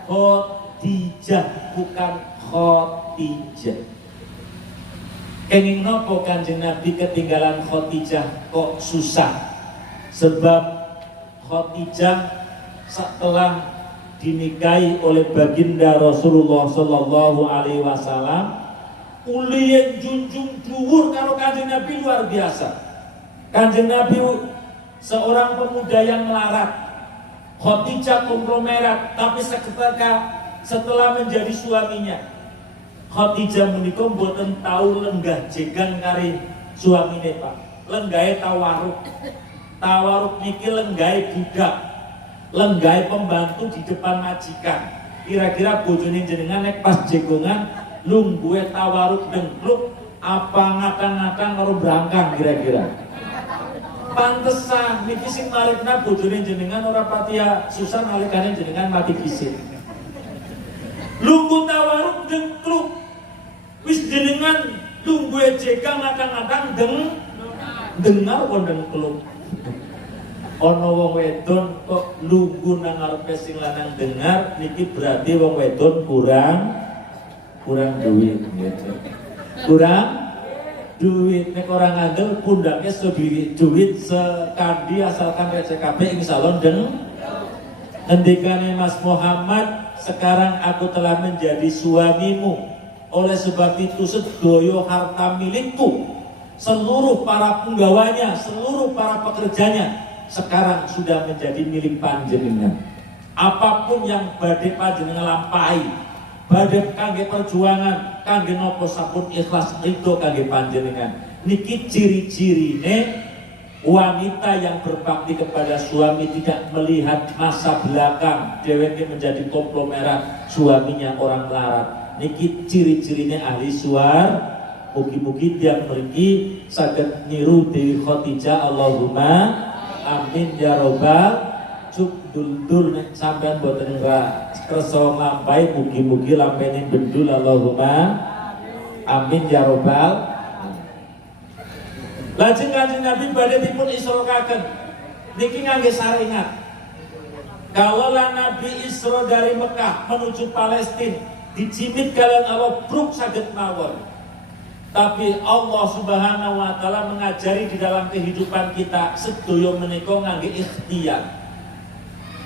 Khadijah, bukan Khadijah. Kenging nopo Kanjeng Nabi ketinggalan Khadijah kok susah? Sebab Khadijah setelah dinikahi oleh baginda Rasulullah Sallallahu Alaihi Wasallam, ulien junjung dhuwur karo Kanjeng Nabi luar biasa. Kanjeng Nabi seorang pemuda yang melarat, Khadijah konglomerat, tapi setelah menjadi suaminya, Khadijah menika mboten tau lenggah jegan kari suamine Pak. Lenggahe tawaruk. Tawaruk niki lenggahe budak. Lenggahe pembantu di depan majikan. Kira-kira bojone jenengan nek pas jegongan lungguhe tawaruk dengkluk apa ngakang-ngakang karo brangkang kira-kira. Pantesan niki sing maripna bojone jenengan ora patia susah nalikane jenengan mati kisit. Lungguh tawaruk dengkluk wis jenengan lungguhe jekang ngakang-ngakang dengar kok dengkluk. Ana wong wedon kok lungguh nang ngarepe sing lanang dengar niki berarti wong wedon kurang duit gitu. Kurang duit nek orang ngandel pundaknya duit sekandi asalkan PCKP insyaallah ngendikane Mas Muhammad, sekarang aku telah menjadi suamimu, oleh sebab itu sedoyo harta milikku, seluruh para penggawanya, seluruh para pekerjanya sekarang sudah menjadi milik panjenengan. Apapun yang badhe panjenengan lampahi, badhe kangge perjuangan, kangge napa sampun ikhlas ridho kangge panjenengan. Niki ciri-cirine wanita yang berbakti kepada suami, tidak melihat masa belakang dheweke menjadi konglomerat, suaminya orang melarat. Niki ciri-cirine ahli suar. Mugi-mugi tiap mriki saged niru Dewi Khadijah. Allahumma amin ya robbal. Cuk dul nek sampean boten kersa nglampahi, mugi-mugi lampene bendul. Allahumma amin ya robbal. Lajeng Kanjeng Nabi badhe dipun isrokaken niki ngangge saringat. Kala Nabi Isra dari Mekah menuju Palestina dicimit kalian Allah bruk saged mawon. Tapi Allah Subhanahu wa taala mengajari di dalam kehidupan kita sedaya menika ngangge ikhtiar.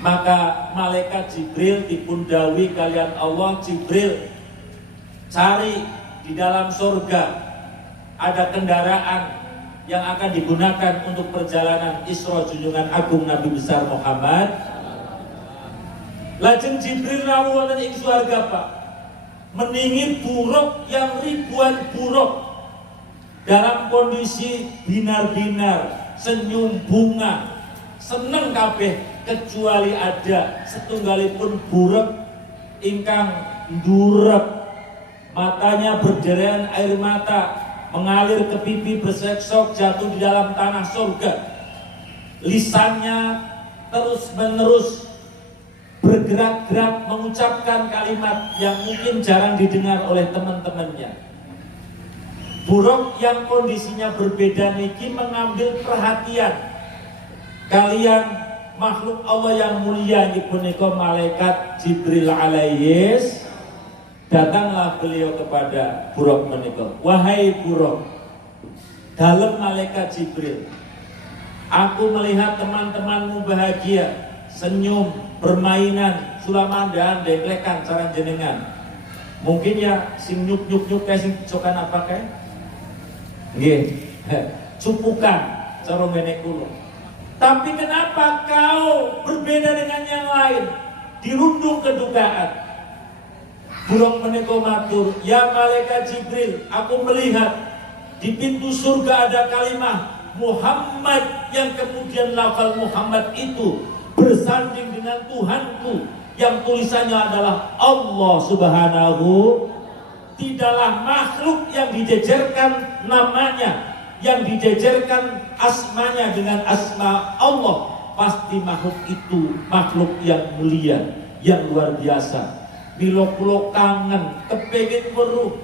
Maka malaikat Jibril dipun dawuhi kalian Allah, Jibril cari di dalam surga ada kendaraan yang akan digunakan untuk perjalanan Isra junjungan agung Nabi besar Muhammad. Lajeng Jibril rawuh wonten ing swarga, Pak, meninggi buruk yang ribuan buruk dalam kondisi binar-binar, senyum bunga, seneng kabeh, kecuali ada setunggalipun buruk ingkang ndurep, matanya berderekan air mata mengalir ke pipi, berseksok jatuh di dalam tanah surga. Lisannya terus menerus bergerak-gerak mengucapkan kalimat yang mungkin jarang didengar oleh teman-temannya. Buruk yang kondisinya berbeda niki mengambil perhatian kalian makhluk Allah yang mulia ini punika malaikat Jibril alaihis. Datanglah beliau kepada Buruk menika, wahai Buruk, dalem malaikat Jibril, aku melihat teman-temanmu bahagia, senyum, permainan, sulamandaan, deklekan sareng jenengan. Mungkin ya sing nyuk kayak sing cokan apa kayak? Nggih, cupukan cara ngene kula. Tapi kenapa kau berbeda dengan yang lain? Dirundung kedukaan. Buruk menika matur, ya malaikat Jibril, aku melihat di pintu surga ada kalimat Muhammad, yang kemudian lafal Muhammad itu bersanding dengan Tuhanku yang tulisannya adalah Allah Subhanahu. Tidaklah makhluk yang dijejerkan namanya, yang dijejerkan asmanya dengan asma Allah, pasti makhluk itu makhluk yang mulia, yang luar biasa. Bila kula kangen kepengin weruh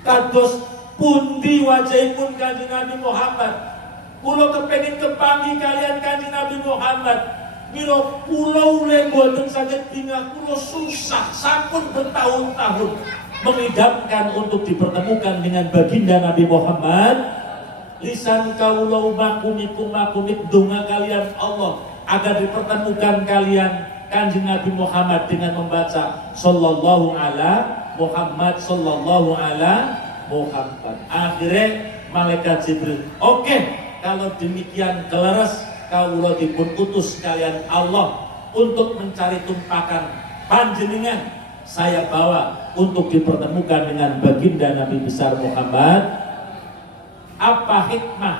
kados pundi wajahipun Kanjeng Nabi Muhammad, kula kepengin kepangi kalian Kanjeng Nabi Muhammad. Mila kula ule boten saged tinggal, kula susah sampun bertahun-tahun mengidamkan untuk dipertemukan dengan baginda Nabi Muhammad. Lisan kaula makumik donga kalian Allah agar dipertemukan kalian Kanjeng Nabi Muhammad dengan membaca sallallahu ala Muhammad, sallallahu ala Muhammad. Akhirnya malaikat Jibril, oke, kalau demikian keleres, kaula dipun utus kalian Allah untuk mencari tumpakan panjenengan, saya bawa untuk dipertemukan dengan baginda Nabi besar Muhammad. Apa hikmah,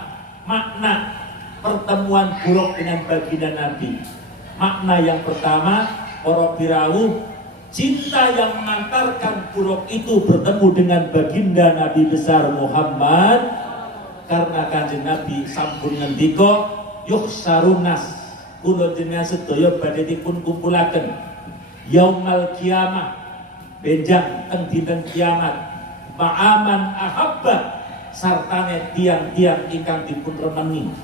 makna pertemuan Buruk dengan baginda Nabi? Makna yang pertama, para birawuh cinta yang mengantarkan buruk itu bertemu dengan baginda Nabi besar Muhammad, karena kanjeng Nabi sampun ngendika yuhsarunas kula jenengan sedaya badhe dipun kumpulaken yaumal kiamah benjang teng dinten kiamat ma'aman ahabba sartane tiang-tiang ingkang dipun remeni,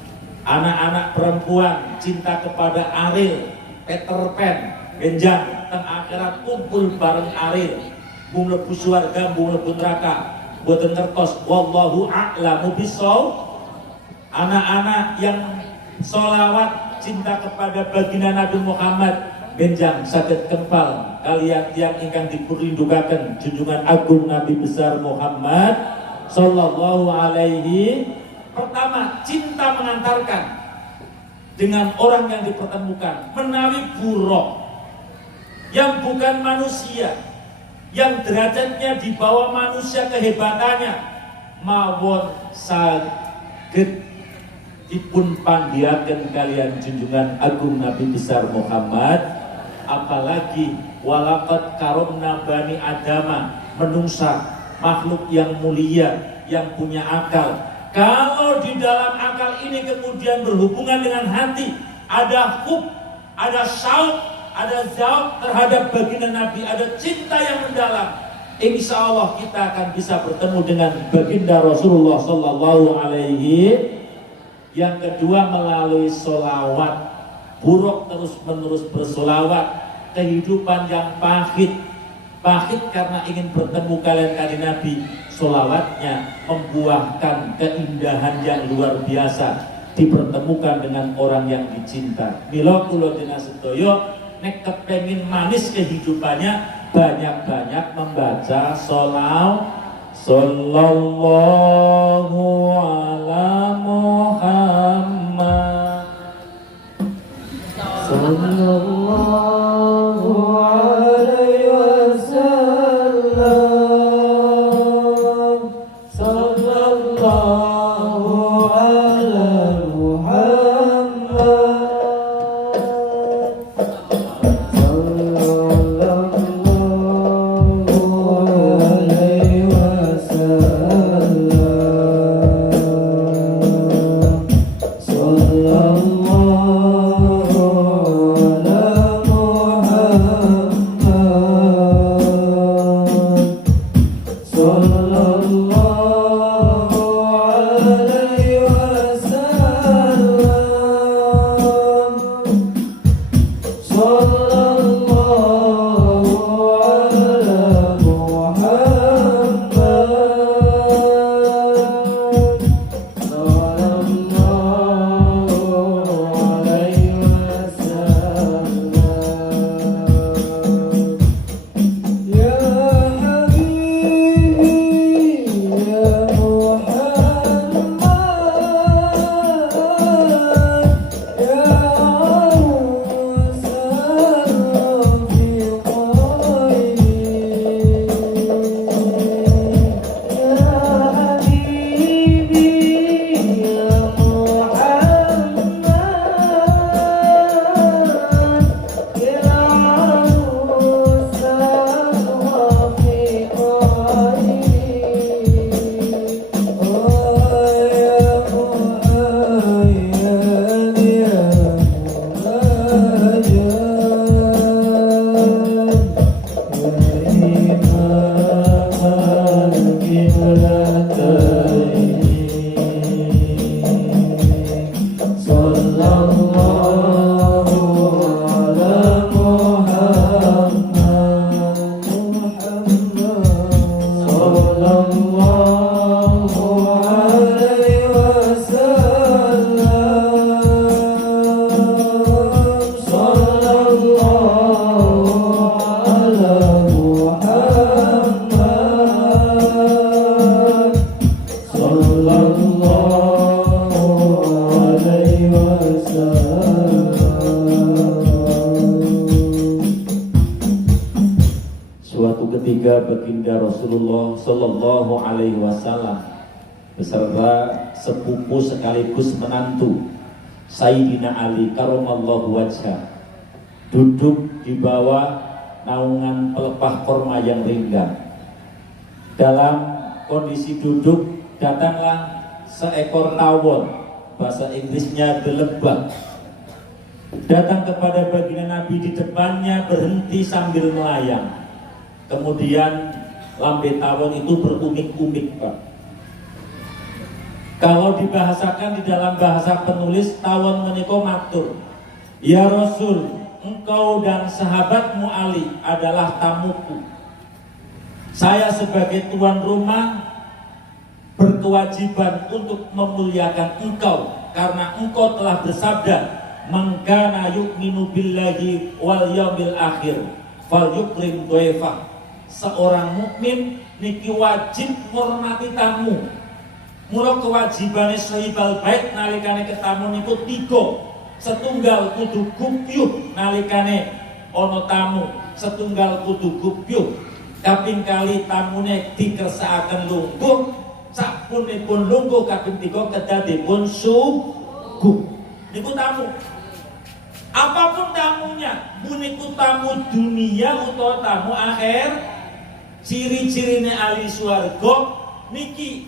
anak-anak perempuan cinta kepada Ariel, Peter Pan, benjang teng akhirat kumpul bareng Ariel, mung mlebu swarga mung mlebu neraka boten ngertos, wallahu a'lamu bissawab. Anak-anak yang sholawat cinta kepada baginda Nabi Muhammad benjang saged kempal kalian tiang ingkang dipun rindukaken junjungan agung Nabi besar Muhammad sallallahu alaihi. Pertama, cinta mengantarkan dengan orang yang dipertemukan menawi buruk yang bukan manusia, yang derajatnya di bawah manusia kehebatannya, mawon saged dipun pandiaken kalian junjungan agung Nabi besar Muhammad. Apalagi walaqad karomna bani adama, menungsa makhluk yang mulia yang punya akal. Kalau di dalam akal ini kemudian berhubungan dengan hati, ada hub, ada syauq, ada zauq terhadap baginda Nabi, ada cinta yang mendalam, insya Allah kita akan bisa bertemu dengan baginda Rasulullah Sallallahu Alaihi. Yang kedua, melalui sholawat. Buruk terus menerus bersolawat, kehidupan yang pahit karena ingin bertemu kalian kanjeng Nabi, sholawatnya membuahkan keindahan yang luar biasa, dipertemukan dengan orang yang dicinta. Mila kula dina sedaya nek kepengin manis kehidupannya, banyak-banyak membaca sallallahu ala Muhammad sallallahu alaihi wasallam sallallahu ala Muhammad Ketiga, baginda Rasulullah Sallallahu Alaihi Wasallam beserta sepupu sekaligus menantu Sayyidina Ali Karamallahu wajhah duduk di bawah naungan pelepah korma yang rindang. Dalam kondisi duduk datanglah seekor tawon, bahasa Inggrisnya delebah, datang kepada baginda Nabi. Di depannya berhenti sambil melayang. Kemudian lambe tawon itu berumik-umik, Pak. Kalau dibahasakan di dalam bahasa penulis, tawon menika matur, "Ya Rasul, engkau dan sahabatmu Ali adalah tamuku. Saya sebagai tuan rumah berkewajiban untuk memuliakan engkau karena engkau telah bersabda, man kana yu'minu billahi wal yaumil akhir falyukrim dhaifah." Seorang mukmin niki wajib menghormati tamu. Mula kewajibane sahibal bait nalikane ketamu niku 3. Setunggal kudu gupyuh nalikane ana tamu, setunggal kudu gupyuh. Kaping kali tamune dikersakaken lungguh, sapunipun lungguh kaping 3 kedah dipun suguh. Niku tamu. Apapun tamunya, niku tamu dunia utawa tamu akhir, ciri-cirine ahli swarga niki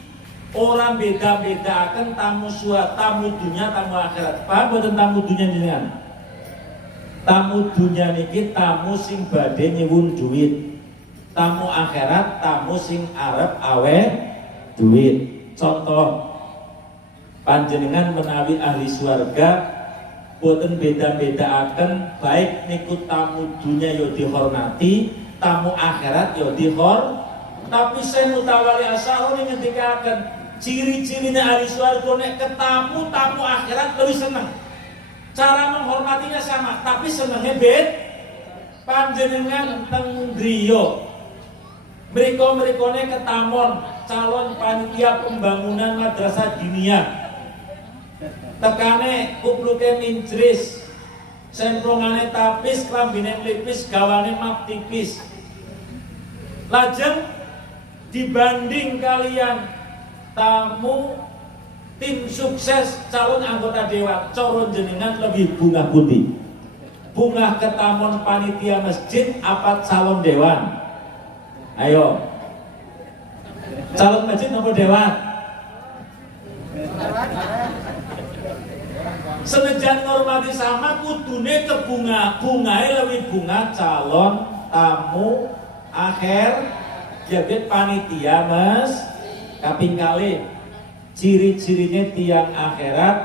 orang beda-bedakan tamu tamu dunia, tamu akhirat. Paham boten tamu dunia jenengan? Tamu dunia niki tamu sing badhe nyuwun duit. Tamu akhirat tamu sing arep aweh duit. Contoh, panjenengan menawi ahli swarga boten beda-bedaaken, baik niku tamu dunia yo dihormati, tamu akhirat yo dihormati. Tapi saya mutawali asal ini ngendikaken ciri-cirinya ahli swarga nek ketemu tamu akhirat lebih senang. Cara menghormatinya sama, tapi senengnya beda. Panjenengan teng griya mriko-mrikone ketamon calon panitia pembangunan madrasah diniyah. Tekane kupluke mincris, semprongane tapis, klambine mlipis, gawane map tipis. Lajeng dibanding kalian tamu tim sukses calon anggota dewan, coron jenengan lebih bunga putih, bunga ketamon panitia masjid apa calon dewan? Ayo, calon masjid apa dewan? Senajan ngormati sama, kudune ke bungae lebih bunga calon tamu akhir jadi panitia mas. Kaping kali ciri-cirinya tiang akhirat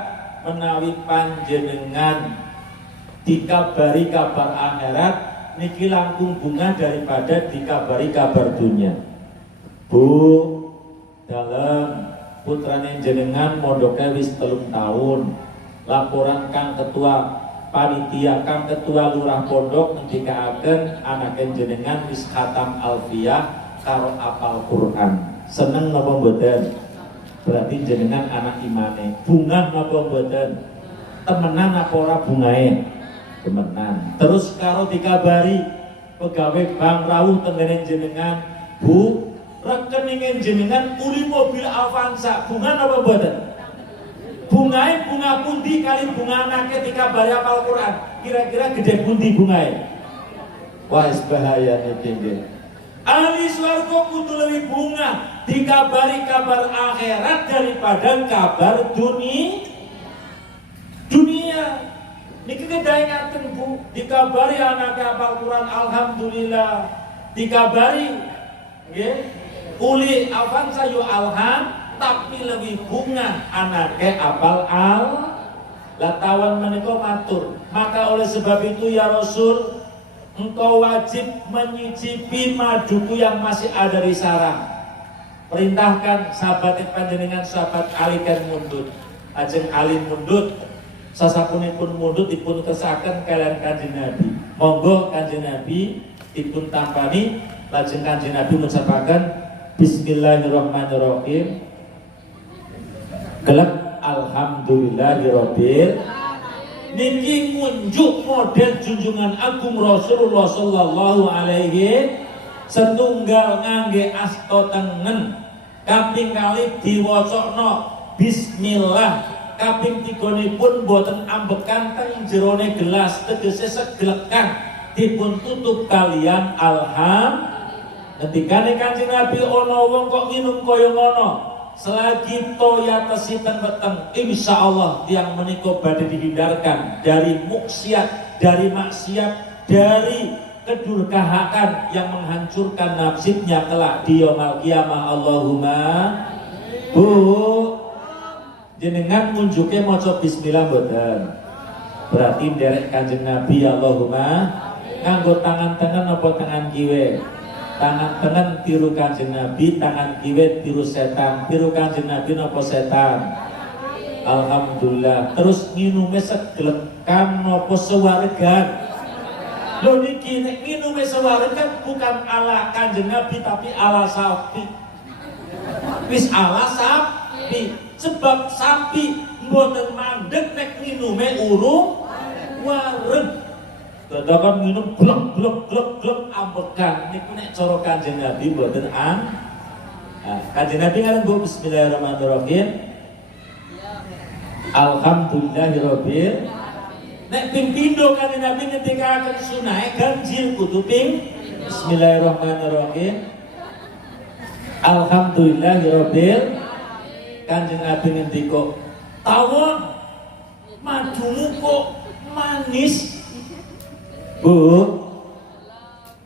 menawi panjenengan dikabari kabar akhirat niki langkung bunga daripada dikabari kabar dunia. Bu, dalam putrane jenengan mondoknya wis 3 tahun, laporan kang ketua panitia, kang ketua lurah pondok ngendikaaken anake jenengan wis khatam alfiyah karo apal Quran. Seneng napa mboten? Berarti jenengan anak imane. Bunga napa mboten? Temenan apa ora bungae? Temenan. Terus karo dikabari pegawai bank rawuh tengene jenengan, Bu, rekening jenengan uli mobil Avanza. Bunga napa mboten? Bungae bunga pundi kali bunga anake dikabari apal Quran? Kira-kira gede pundi bungae? Wah, bahaya niki. Ahli swarga kudu lebih bunga dikabari kabar akhirat daripada kabar dunia. Niki kedae ngaten Bu, dikabari anake hafal Quran alhamdulillah, dikabari nggih uli Avanza yo alham, tapi lebih bunga anake hafal latawan menika matur. Maka oleh sebab itu ya Rasul, engkau wajib menyicipi maduku yang masih ada di sarang. Perintahkan sahabat panjenengan sahabat Ali kan mundut. Ajeng Ali mundut, sasapunipun mundut dipun kesaken kalian Kanjeng Nabi. Monggo Kanjeng Nabi dipun tampani, lajeng Kanjeng Nabi mengucapkan Bismillahirrahmanirrahim. Gelak alhamdulillahirabbil. Niki ngunjuk model junjungan agung Rasulullah sallallahu alaihi setunggal ngangge asta tengen, kaping kali diwacana bismillah, kaping 3 boten ambekan teng jerone gelas tegese seglekan dipun tutup kalian ketika Kanjeng Nabi ono wong kok minum kaya ngono selagi toya tesiten weteng insyaallah tiang menika badhe dihindarkan dari muksiat, dari maksiat, dari kedurhakaan yang menghancurkan nasibnya kelak di yaumul qiyamah. Allahumma. Bu, jenengan ngunjuke maca bismillah mboten? Berarti derek Kanjeng Nabi. Allahumma. Nganggo tangan tengen apa tangan kiwe? Tangan tengen tiru Kanjeng Nabi, tangan kiwe tiru setan. Tiru Kanjeng Nabi napa setan? Alhamdulillah. Terus nginume seglekan napa sewaregan? Lho niki nek nginume sewaregan bukan ala Kanjeng Nabi tapi ala sapi. Wis ala sapi. Sebab sapi mboten mandeg nek nginume urung wareg. Dadakan minum glek ambekan niku nek cara Kanjeng Nabi mboten Kanjeng Nabi ngaran Bu bismillahirrahmanirrahim. Alhamdulillahirabbil. Nek ping pindho Kanjeng Nabi ngendikaken sunah ganjil kudu ping bismillahirrahmanirrahim. Alhamdulillahirabbil. Kanjeng Nabi ngendika, "Tawon madumu kok manis?" Bu,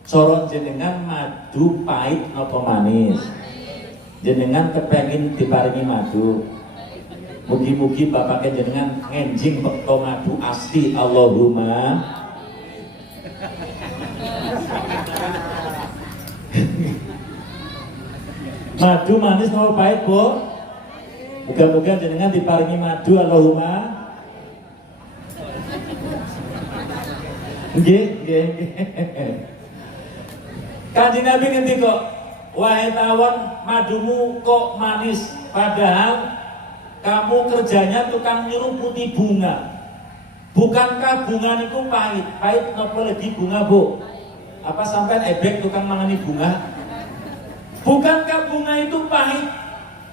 soron jenengan madu pahit napa manis? Jenengan kepengin diparingi madu. Mugi-mugi bapaknya jenengan ngenjing bekto madu asli. Allahumma. Madu manis napa pahit, Bu? Muga-muga jenengan diparingi madu. Allahumma. Nggih. Kanjeng Nabi ngendika, "Wahai tawon, madumu kok manis padahal kamu kerjanya tukang nyuruputi bunga. Bukankah bunga niku pahit? Pahit napa lagi bunga, Bu? Apa sampean ebek tukang mangani bunga? Bukankah bunga itu pahit?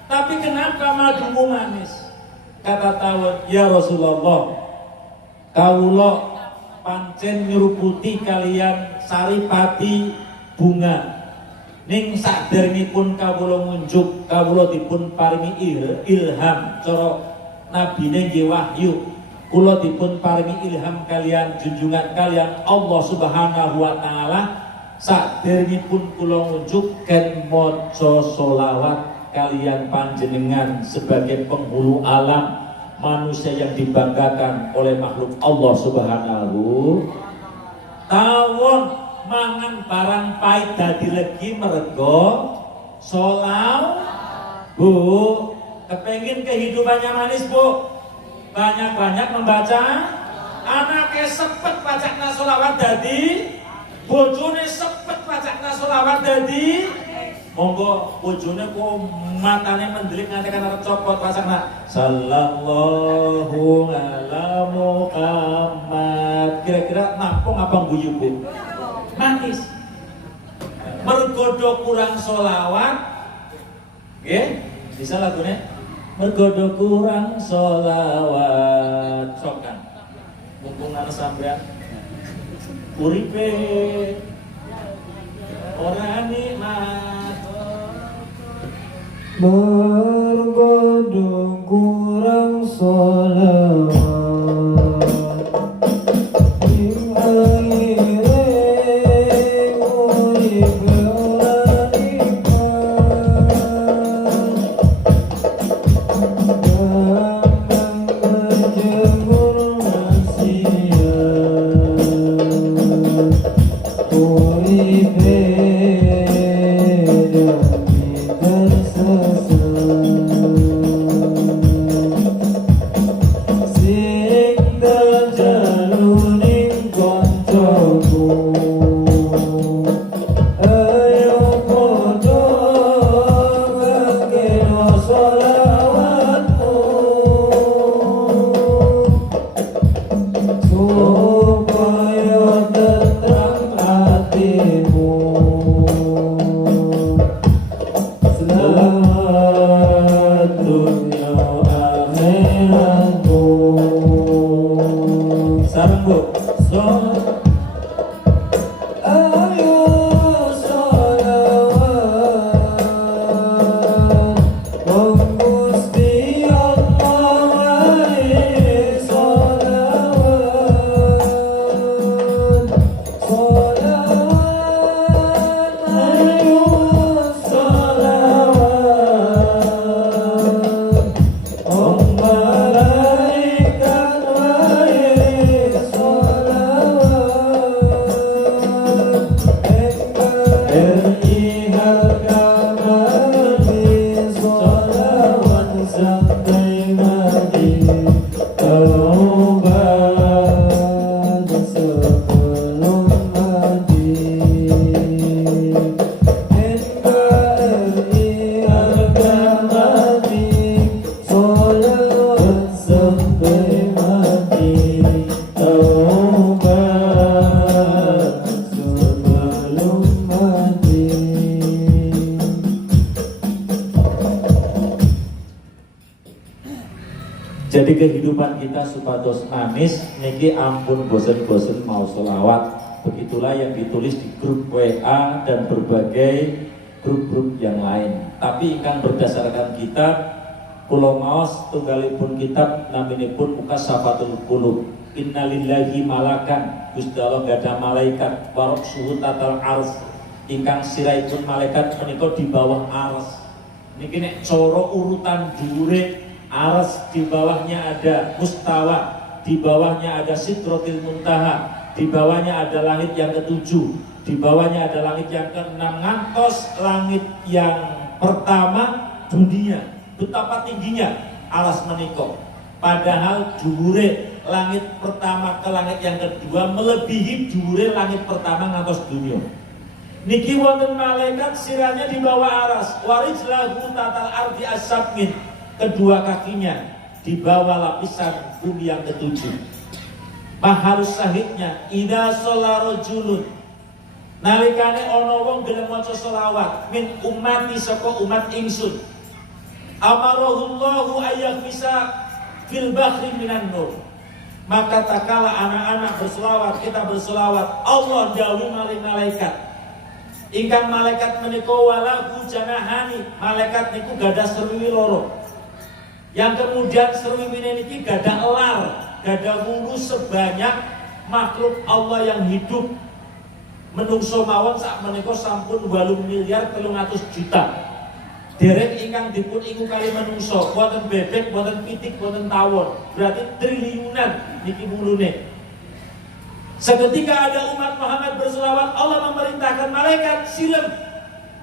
Tapi kenapa madumu manis?" Kata tawon, "Ya Rasulullah, kawula pancen nyuruputi kalian saripati bunga. Ning saderengipun kawula ngunjuk, kawula dipun paringi ilham cara nabine nggih wahyu. Kula dipun paringi ilham kalian junjungan kalian Allah Subhanahu wa taala. Saderengipun kula ngunjuk ken maca selawat kalian panjenengan sebagai penghulu alam, manusia yang dibanggakan oleh makhluk Allah Subhanahu. Tawon mangan barang pahit dadi legi mergo solawat. Bu, kepengin kehidupannya manis, Bu? Banyak-banyak membaca. Anaknya sepet pacakna solawat dadi, bojone sepet pacakna solawat dadi. Monggo bojone kok matane mendrik nganti kan arep copot pasangna sallallahu ala Muhammad. Kira-kira nampung apa guyu, Bu? Manis. Mergodo kurang solawat. Nggih, bisa lagune. Mergodo kurang solawat. Sokan. Mumpung ana sampean uripe ora nikmat. Bergodong kurang sholawat ing akhire urip ora nikmat. Gampang berjemur maksiat uripe kehidupan kita supados manis niki ampun bosen-bosen mau sholawat. Begitulah yang ditulis di grup WA dan berbagai grup-grup yang lain. Tapi ingkang berdasarkan kitab kula maos tunggalipun kitab naminipun Mukassafatul Qulub. Innalillahi malakan, Gusti Allah gadah malaikat warok suhu tatal ars ingkang sirahipun malaikat menika di bawah ars. Niki nek cara urutan dhuwure ars, di bawahnya ada mustawa, di bawahnya ada sidratil muntaha, di bawahnya ada langit yang ketujuh, di bawahnya ada langit yang keenam, ngantos langit yang pertama dunia. Betapa tingginya aras menika. Padahal dhuwure langit pertama ke langit yang kedua melebihi dhuwure langit pertama ngantos dunia. Niki wonten malaikat sirahnya di bawah aras, warijlahu tatal ardi asabmin, kedua kakinya di bawah lapisan bumi yang ketujuh. Mahalus sahidnya idza sholla rajulun, nalikane ana wong gelem maca selawat min ummati saka umat ingsun, amarahullahu ayyakisa fil bahri minan nur, maka takala anak-anak berselawat, kita berselawat, Allah dawuh maring malaikat ingkang malaikat menika walahu janahani, malaikat niku gadah sriwi loro, yang kemudian sriwine niki gadah elar, gadah wulu sebanyak makhluk Allah yang hidup. Menungso mawon sak menika sampun 8 miliar 300 juta. Derek ingkang dipun ingu kali menungso, boten bebek, boten pitik, boten tawon, berarti triliunan niki wulune. Seketika ada umat Muhammad berselawat, Allah memerintahkan malaikat silem.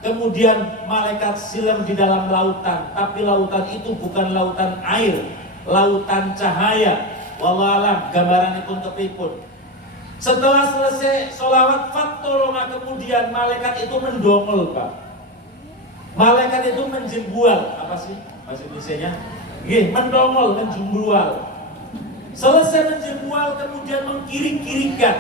Kemudian malaikat silem di dalam lautan, tapi lautan itu bukan lautan air, lautan cahaya. Wallahu alam gambaranipun kepipun. Setelah selesai sholawat fattolonga, kemudian malaikat itu mendongol, Pak. Malaikat itu menjembual, apa sih bahasa Indonesianya? Nggih, mendongol, menjembual. Selesai menjembual kemudian mengkiring-kiringkan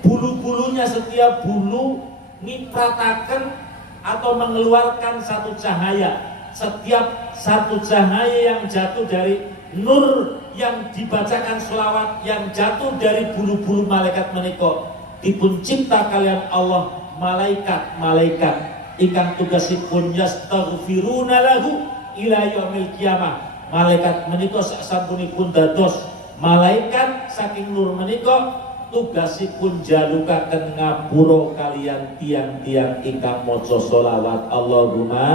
bulu-bulunya, setiap bulu ngiprataken atau mengeluarkan satu cahaya. Setiap satu cahaya yang jatuh dari nur yang dibacakan sholawat, yang jatuh dari bulu-bulu malaikat menika, dipun cipta kalian Allah malaikat-malaikat ingkang tugasipun yastaghfiruna lahu ila yaumil qiyamah. Malaikat menika sasampunipun dados malaikat saking nur menika tugasipun jalukaken ngapura kalian tiang-tiang ingkang maca sholawat. Allahumma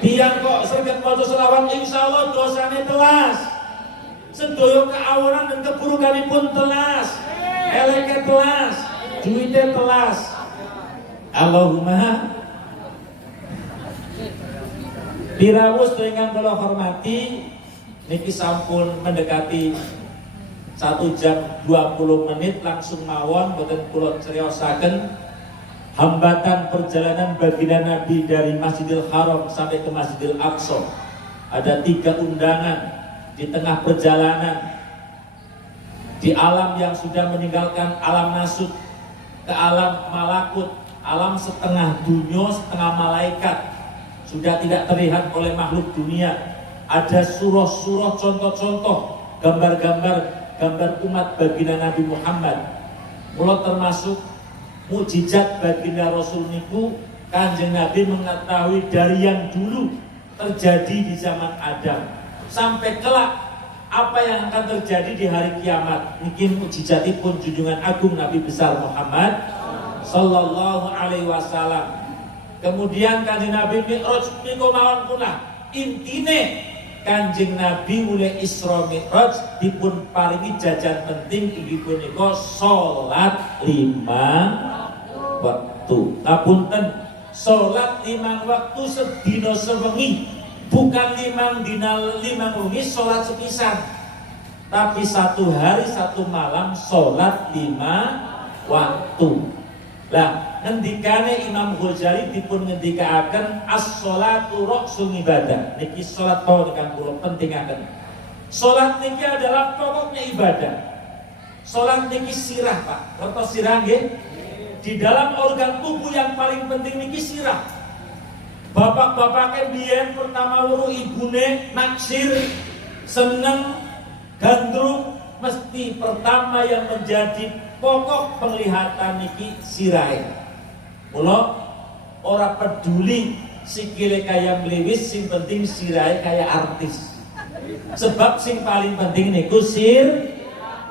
tiang kok saged maca sholawat insyaallah dosane telas, sedaya keawaran dan keburukanipun telas, eleke telas, duite telas. Allahumma dirawus ingkang kula hormati, niki sampun mendekati 1 jam 20 menit langsung mawon boten kula criosaken hambatan perjalanan baginda Nabi dari Masjidil Haram sampai ke Masjidil Aqsa. Ada 3 undangan di tengah perjalanan, di alam yang sudah meninggalkan alam nasut ke alam malakut, alam setengah dunia setengah malaikat, sudah tidak terlihat oleh makhluk dunia. Ada surah-surah, contoh-contoh, gambar-gambar umat baginda Nabi Muhammad. Mula termasuk mukjizat baginda Rasul niku, Kanjeng Nabi mengetahui dari yang dulu terjadi di zaman Adam sampai kelak apa yang akan terjadi di hari kiamat. Niki mukjizatipun junjungan agung Nabi besar Muhammad sallallahu alaihi wasallam. Kemudian Kanjeng Nabi Mi'raj niku mawon punah intine Kanjeng Nabi mulai Isra Mi'raj dipun paringi jajan penting inggih punika salat 5 waktu. Ngapunten, salat 5 waktu sedina sewengi, bukan 5 dina 5 wengi salat sepisan, tapi 1 hari 1 malam salat 5 waktu. Lah ngendikane Imam Ghazali dipun ngendikaken as-sholatu ra'sul ibadah. Niki salat kawula ingkang kula pentingaken. Salat niki adalah pokoknya ibadah. Salat niki sirah, Pak. Ngertos sirah nggih? Di dalam organ tubuh yang paling penting niki sirah. Bapak-bapake biyen pertama weruh ibune naksir, seneng Gandrung mesti pertama yang menjadi pokok penglihatan niki sirai. Mula ora peduli sikile kaya mliwis, sing penting sirai kaya artis. Sebab sing paling penting niku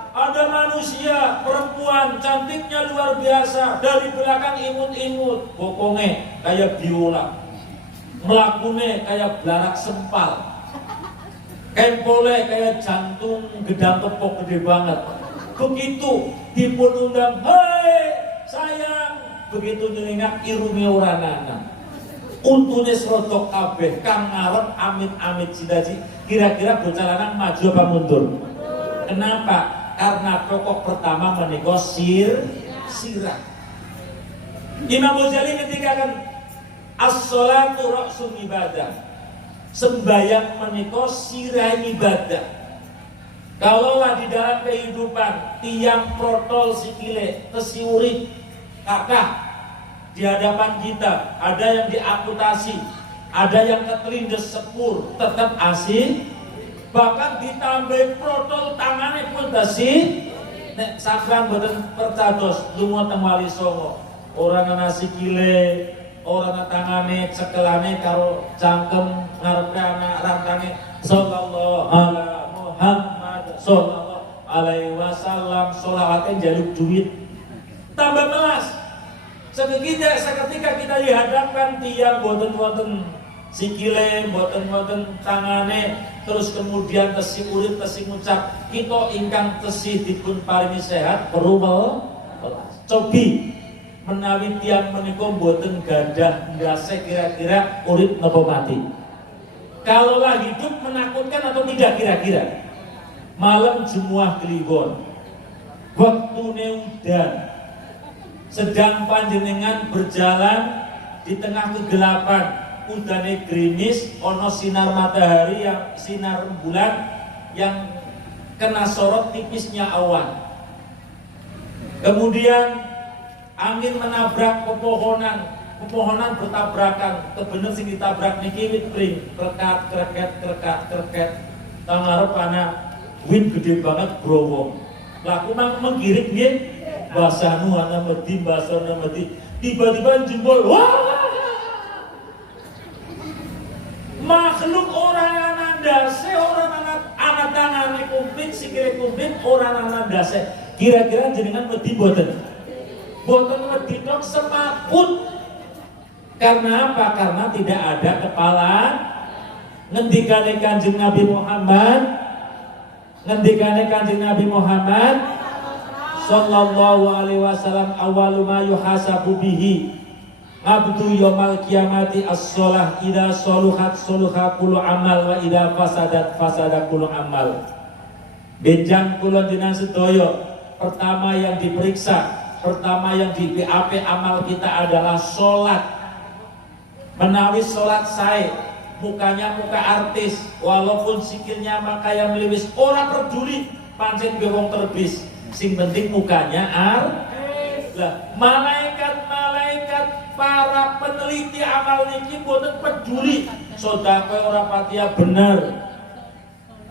ada manusia perempuan cantiknya luar biasa, dari belakang imut-imut, bokonge kayak biola, melakune kayak belarak sempal, kempole kayak jantung gedang kepok gede banget. Begitu dipun undang, hei sayang, begitu nyelingat irunge ora nana, untune srodok kabeh, kang ngarep amit-amit cita-cita. Kira-kira bocah lanang maju apa mundur? Kenapa? Karena pokok pertama menika sirah. Imam Ghazali ketika kan as-sholatu ra'sul ibadah, sembahyang menika sirah ibadah. Kalaulah di dalam kehidupan tiang protol sikile tesiuri kakak di hadapan kita, ada yang diamputasi, ada yang ketelindes sepur, tetap asih. Bahkan ditambah protol tangannya pun dasi. Nek sakran boten percados lunga teng Wali Songo, ora ana sikile, ora ana tangane, cekelane karo cangkem ngarepe anak rantange sallallahu ala Muhammad sallallahu alaihi wasallam, sholawate njaluk duit. Tambah melas. Seketika kita dihadapkan tiang boten wonten sikile, boten tangane, terus kemudian tesih urip tesih ngucap, kita ingkang tesih dipun paringi sehat perlu melas. Cobi menawi tiang menika boten gadah ndase kira-kira urip napa mati. Kalaulah hidup menakutkan atau tidak kira-kira? Malam Jumuah Kliwon, waktune udan, sedang panjenengan berjalan di tengah kegelapan, udane gerimis, ono sinar matahari yang sinar bulan yang kena sorot tipisnya awan. Kemudian angin menabrak pepohonan bertabrakan, kebener sing ditabrak niki wit pring, kreket. Tang ngarep ana wit gede banget growong. Laku mang menggiring nggih, basanu ana medi, basana medi. Tiba-tiba jempol, wah! Makhluk orang anandase, orang anak tangane kumplit, sikile kumplit, orang anandase. Kira-kira jenengan wedi boten? Boten wedi tok semaput. Karena apa? Karena tidak ada kepala. Ngendikane Kanjeng Nabi Muhammad, sallallahu alaihi wasallam, awwalu ma yuhasabu bihi abdu yomal kiamati as-sholah, idha soluhat soluha kulu amal, wa idha fasadat fasada kulu amal. Benjang kulon dinan sedoyo, pertama yang diperiksa, pertama yang di BAP amal kita adalah sholat. Menawi sholat saya, mukanya muka artis, walaupun sikilnya maka yang meliwis, orang peduli pancen bewong terbis, sing penting mukanya artis. Lah malaikat para peneliti amal niki boten peduli sedekah ora patia bener,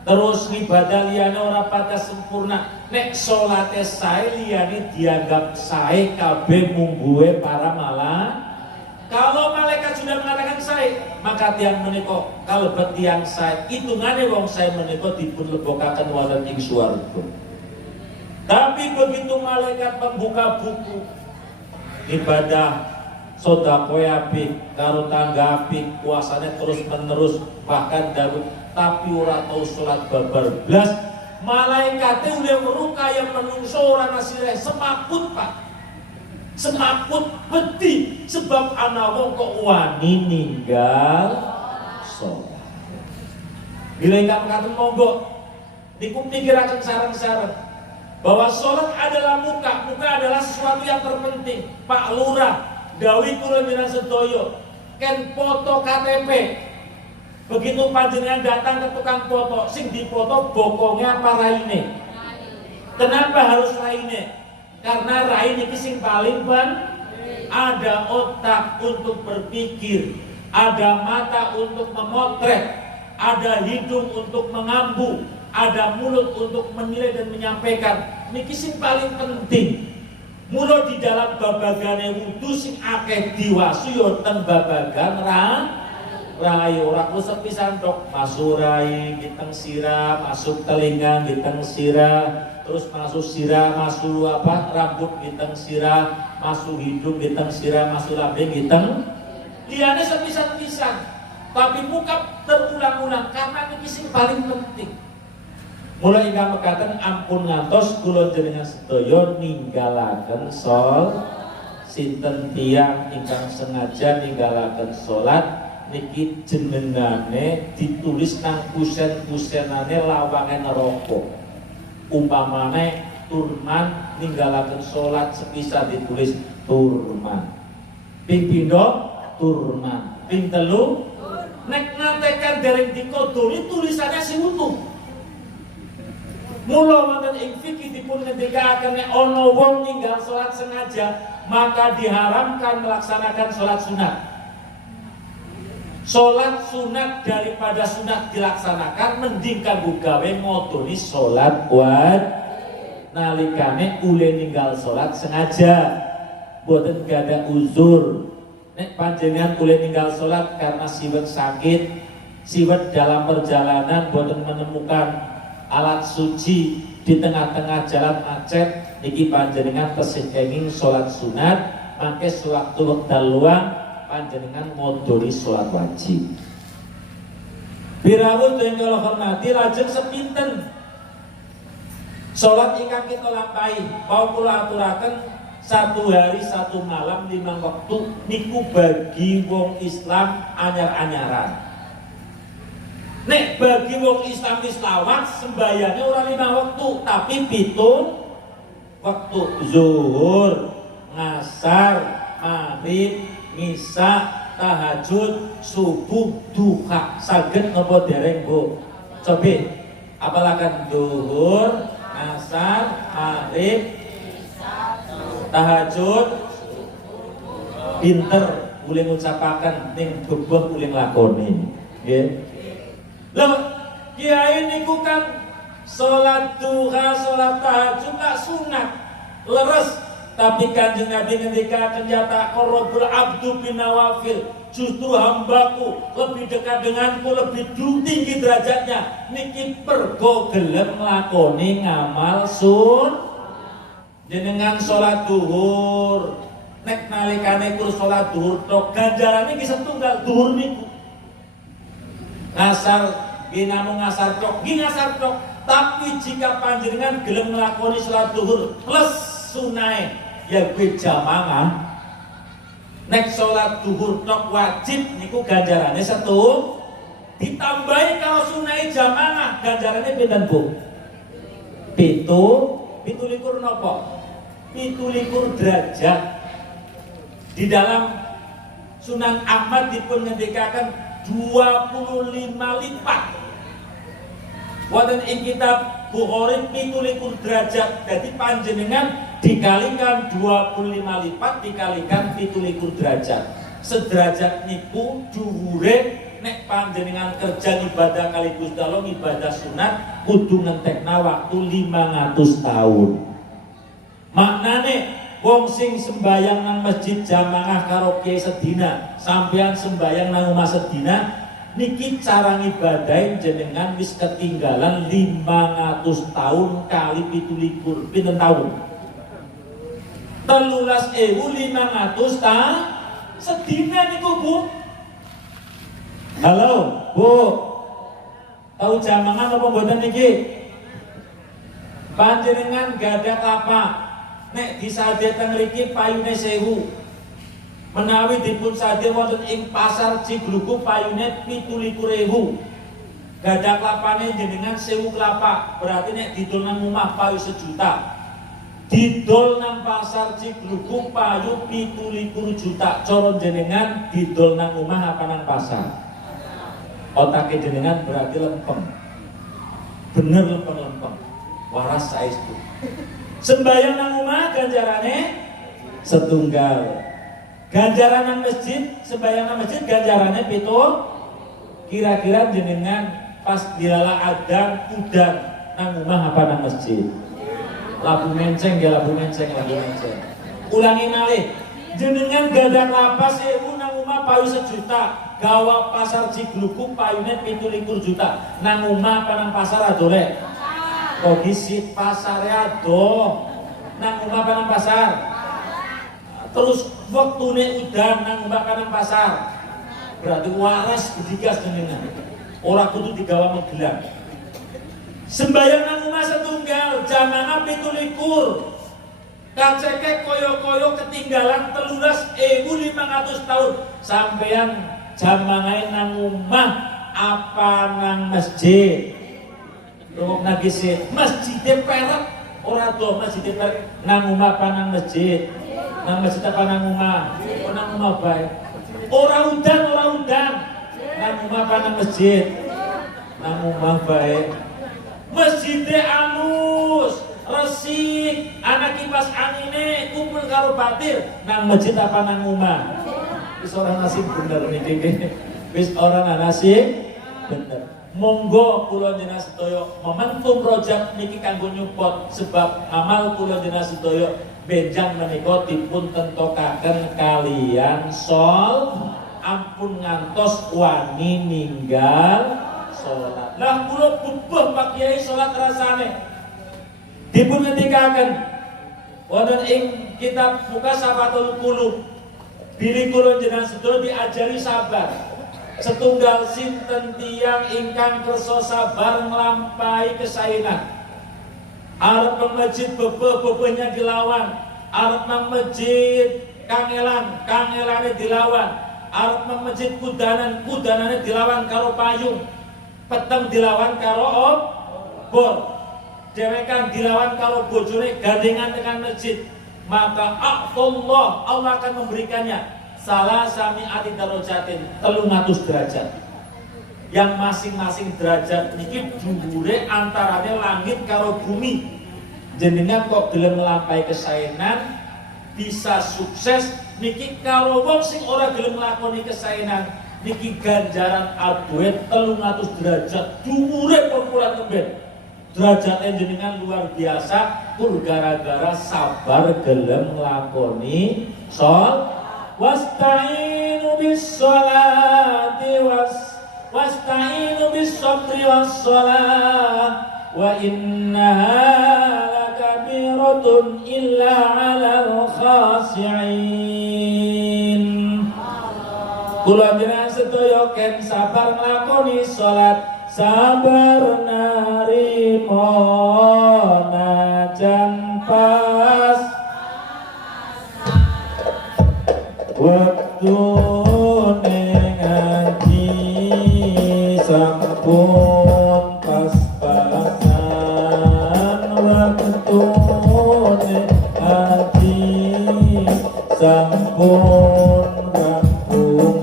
terus ibadah liyane ora patia sempurna. Nek salate sae liyane dianggap sae kabeh mungguhe para malaikat. Kalau malaikat sudah mengatakan sae, maka tiang menika kalebet tiang sae, hitungane wong sae menika dipun lebokaken wonten ing swarga. Tapi begitu malaikat membuka buku ibadah, sedekah apik, karo tangga apik, puasane terus menerus, bahkan Daud tapi ora tau salat babar blas, malaikate udah meruka yang menungso ora nasire semaput Pak. Semaput beti sebab ana wong kok wani ninggal salat. Bila ingkang mengatakan monggo niku pikiraken sareng-sareng bahwa sholat adalah muka adalah sesuatu yang terpenting. Pak Lurah, dawi kula miran sedoyo, ken foto KTP. Begitu panjenengan datang ke tukang foto, sing dipoto bokongnya apa raine? Kenapa harus raine? Karena raine iki sing paling ada otak untuk berpikir, ada mata untuk memotret, ada hidung untuk mengambu, ada mulut untuk menilai dan menyampaikan. Niki sing paling penting. Mula di dalam babagane wudu sing akeh diwasu ya teng babagan rai ora ku sepisan tok masuk rai giteng sirah, masuk telinga giteng sirah, terus masuk sirah, masuk rambut giteng sirah, masuk hidung giteng sirah, masuk lambung giteng. Liyane sepisan-pisan. Tapi muka terulang-ulang karena niki sing paling penting. Mulai ingkang mekaten ampun ngantos kula jenengan sedaya ninggalaken sinten tiyang ingkang sengaja ninggalaken salat niki jenengane ditulis nang kusen-kusenane lawange neraka. Umpamane turman ninggalaken salat sepisah ditulis turman. Ping pindho turman. Ping telu nek ngatekan dereng dikodoni tulisannya sing utuh. Mula wonten ing fikih dipun ngendikaken nek ana wong ninggal salat sengaja, maka diharamkan melaksanakan salat sunat. Salat sunat daripada sunat dilaksanakan mending kanggo gawe ngodoni salat wajib. Nalikane ule ninggal salat sengaja, boten gada uzur. Nek panjenengan ule ninggal salat karena siwet sakit, siwet dalam perjalanan boten menemukan alat suci di tengah-tengah jalan macet, niki panjenengan tesih kenging salat sunat, mangke sewaktu wekdal luang panjenengan ngodoni salat wajib. Birawuh ingkang hormati lajeng sepinten salat ingkang kita lampahi, mau kula aturaken 1 hari 1 malam 5 waktu niku bagi wong Islam anyar-anyaran. Nek bagi wong Islam Islamat sembayangnya ora 5 waktu tapi 7 waktu. Zuhur, ngasar, maghrib, isya, tahajud, subuh, duha. Saged napa dereng, Bu? Coba apalakan zuhur, ngasar, maghrib, tahajud, pinter boleh ngucapaken ning bebeh boleh nglakoni. Nggih. Loh, kiai niku kan salat duha, salat tahajud gak sunat, leres. Tapi Kanjeng Nabi ngendikaken ya taqarrabul abdu binawafil, justru hambaku lebih dekat denganku, lebih tinggi derajatnya niki pergo gelem nglakoni ngamal sun. Jenengan salat duhur, nek nalikane kula salat duhur tok ganjarane ki setunggal duhur niku. Ngasar namung ngasar tok, ngasar tok. Tapi jika panjenengan gelem nglakoni salat duhur plus sunai ya kuwi jamaah, nek salat duhur tok wajib niku ganjarane setu, ditambahi kalau sunai jamaah ganjarane pinten, Bu? 17 napa? 17 derajat. Di dalam Sunan Ahmad dipun ngendikaken 25 lipat. Wonten ing kitab Bukhari 17 derajat. Jadi panjenengan dikalikan 25 lipat dikalikan 17 derajat. Sederajat niku dhuwure nek panjenengan kerja ibadah kali Gusti Allah ibadah sunat kudu ngentekna waktu 500 tahun. Maknane wong sing sembayang nang masjid jamaah karo kiai sedina, sampean sembayang nang omah sedina, niki cara ngibadahin jenengan wis ketinggalan 500 tahun kali 17 pinten tahun? 13.500 tahun sedina niku, Bu. Halo, Bu. Tahu jamangan apa mboten niki? Panjenengan gadah apa? Nek disadé teng mriki payune 1000. Menawi dipun sadé wonten ing pasar Ciglugu payune 17.000. Gadah klapane jenengan 1000 kelapa, berarti nek didol nang omah payu 1 juta. Didol nang pasar Ciglugu payu 17 juta. Cara jenengan didol nang omah apa nang pasar? Otake jenengan berarti lempeng. Bener lempeng-lempeng. Waras saestu. Sembayang nang omah ganjarane setunggal. Ganjaran nang masjid, sembayang nang masjid ganjarane 7. Kira-kira jenengan pas dilala adan udan nang omah apa nang masjid. Labu menceng ya labu menceng. Ulangi malih. Jenengan gadang lapas ewu nang omah payu 1 juta. Gawa pasar Cigluku payune 17 juta. Nang omah apa nang pasar adole? Kok gisit pasare ado. Nang omah apa nang pasar? Terus waktune udan nang omah apa nang pasar? Berarti waras digas jenengan. Ora kudu digawa megelang. Sembayang nang omah setunggal jamaah 17. Kaceke koyo-koyo ketinggalan 13.500 tahun. Sampeyan jamaah nang omah apa nang masjid? Rung nagisi masjid perak ora do masjid perak nang omah apa nang masjid? Nang masjid apa nang omah? Nang omah bae. Ora udan. Nang omah apa nang masjid? Nang omah bae. Masjidnya anus, resik, anak kipas angine kumpul karo batir. Nang masjid apa nang omah? Wis ora nasib bener niki. Wis ora nasib bener. Monggo kula jenengan sedaya momentum rojak niki kanggo nyupport sebab amal kula jenengan sedaya benjang menika dipun tentokaken kalian sol ampun ngantos wani ninggal salat. Lah kula bubuh Pak Kiai salat rasane dipun ngendikaken wonten ing kitab Mukasafatul Qulub bilih kula jenengan sedaya diajari sabar. Setunggal sinten tiyang ingkang kersa sabar nglampahi kesaenan. Arep nang masjid bebeh-bebehnya dilawan, arep nang masjid kangelane dilawan, arep nang masjid kudanane dilawan karo payung, peteng dilawan karo obor, dewekan dilawan karo bojone gandengan tekan masjid. Maka Allah akan memberikannya salah sami ati darajatin 300 derajat. Yang masing-masing derajat niki dhuwure antarane langit karo bumi. Jenengan kok gelem nglampahi kesaenan bisa sukses niki karo wong sing ora gelem nglakoni kesaenan niki ganjaran adohe 300 derajat dhuwure perkulan ngemben. Derajatnya jenengan luar biasa pur gara-gara sabar gelem nglakoni wasta'inu bis-sholati wasta'inu bis-sabri was-sholah wa innaha lakabiratun illa 'alal khashi'in. Kula jenengan sedaya ken sabar nglakoni salat, sabar narimo najan pas waktu ngaji sampun pas-pasan, waktu ngaji sampun rampungan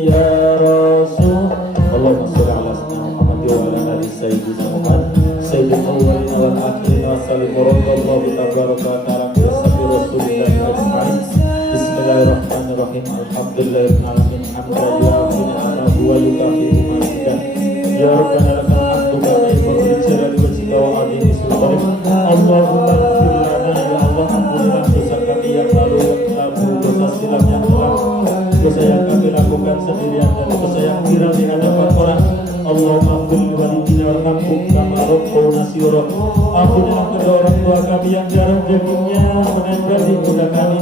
ya Rasul. Allahumma sholli ala sayyidina Muhammad wa ala ali sayyidina Muhammad sayyidil awwalin wal akhirin wa sallallahu tabaraka wa ta'ala Bismillahirrahmanirrahim. Alhamdulillahirabbil alamin. Hamdan yu'afina anahu wa yukafi'u mazidah. Ya Rabbana lakal hamdu kama yanbaghi li jalali wajhika wa 'azimi sultanik. Allahumma ighfir lana ya Allah, ampunilah dosa kami yang lalu, yang telah dosa silam yang telah, dosa yang kami lakukan sendirian dan dosa yang viral di hadapan orang. Allahumma ighfir walidina warhamhum kama rabbawna shighara. Ampunilah kedua orang tua kami yang jarang jagungnya menempel di pundak kami.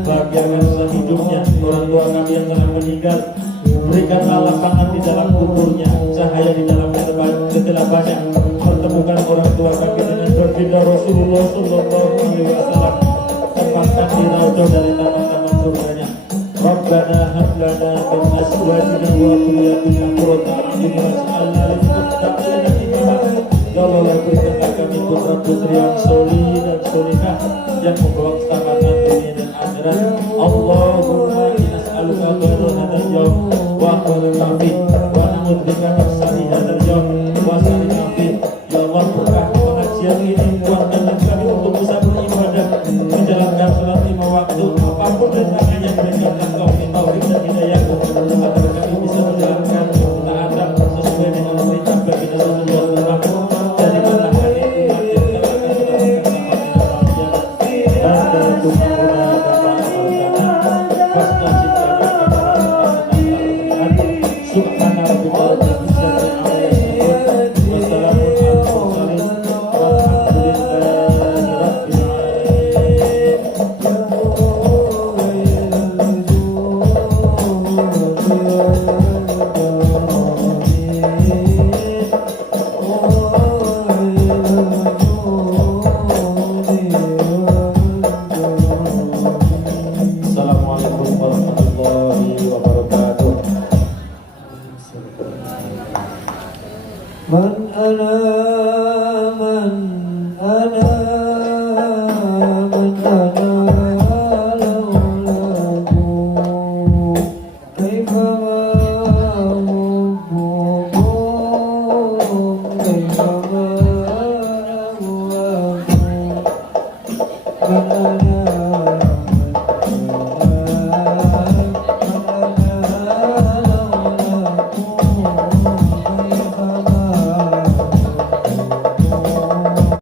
Bahagiakan hidupnya orang tua kami yang telah meninggal. Berikanlah lapangan di dalam kuburnya, cahaya di dalam kegelapannya. Pertemukan orang tua kami dengan baginda Rasulullah Sallallahu Alaihi Wasallam. Tempatkan di raudhah dari taman-taman surganya. Rabbana hab lana min azwajina wa dhurriyyatina qurrata a'yun waj'alna lil muttaqina imama. Ya Allah, berikanlah kami putra-putri yang solih dan solihah yang membawa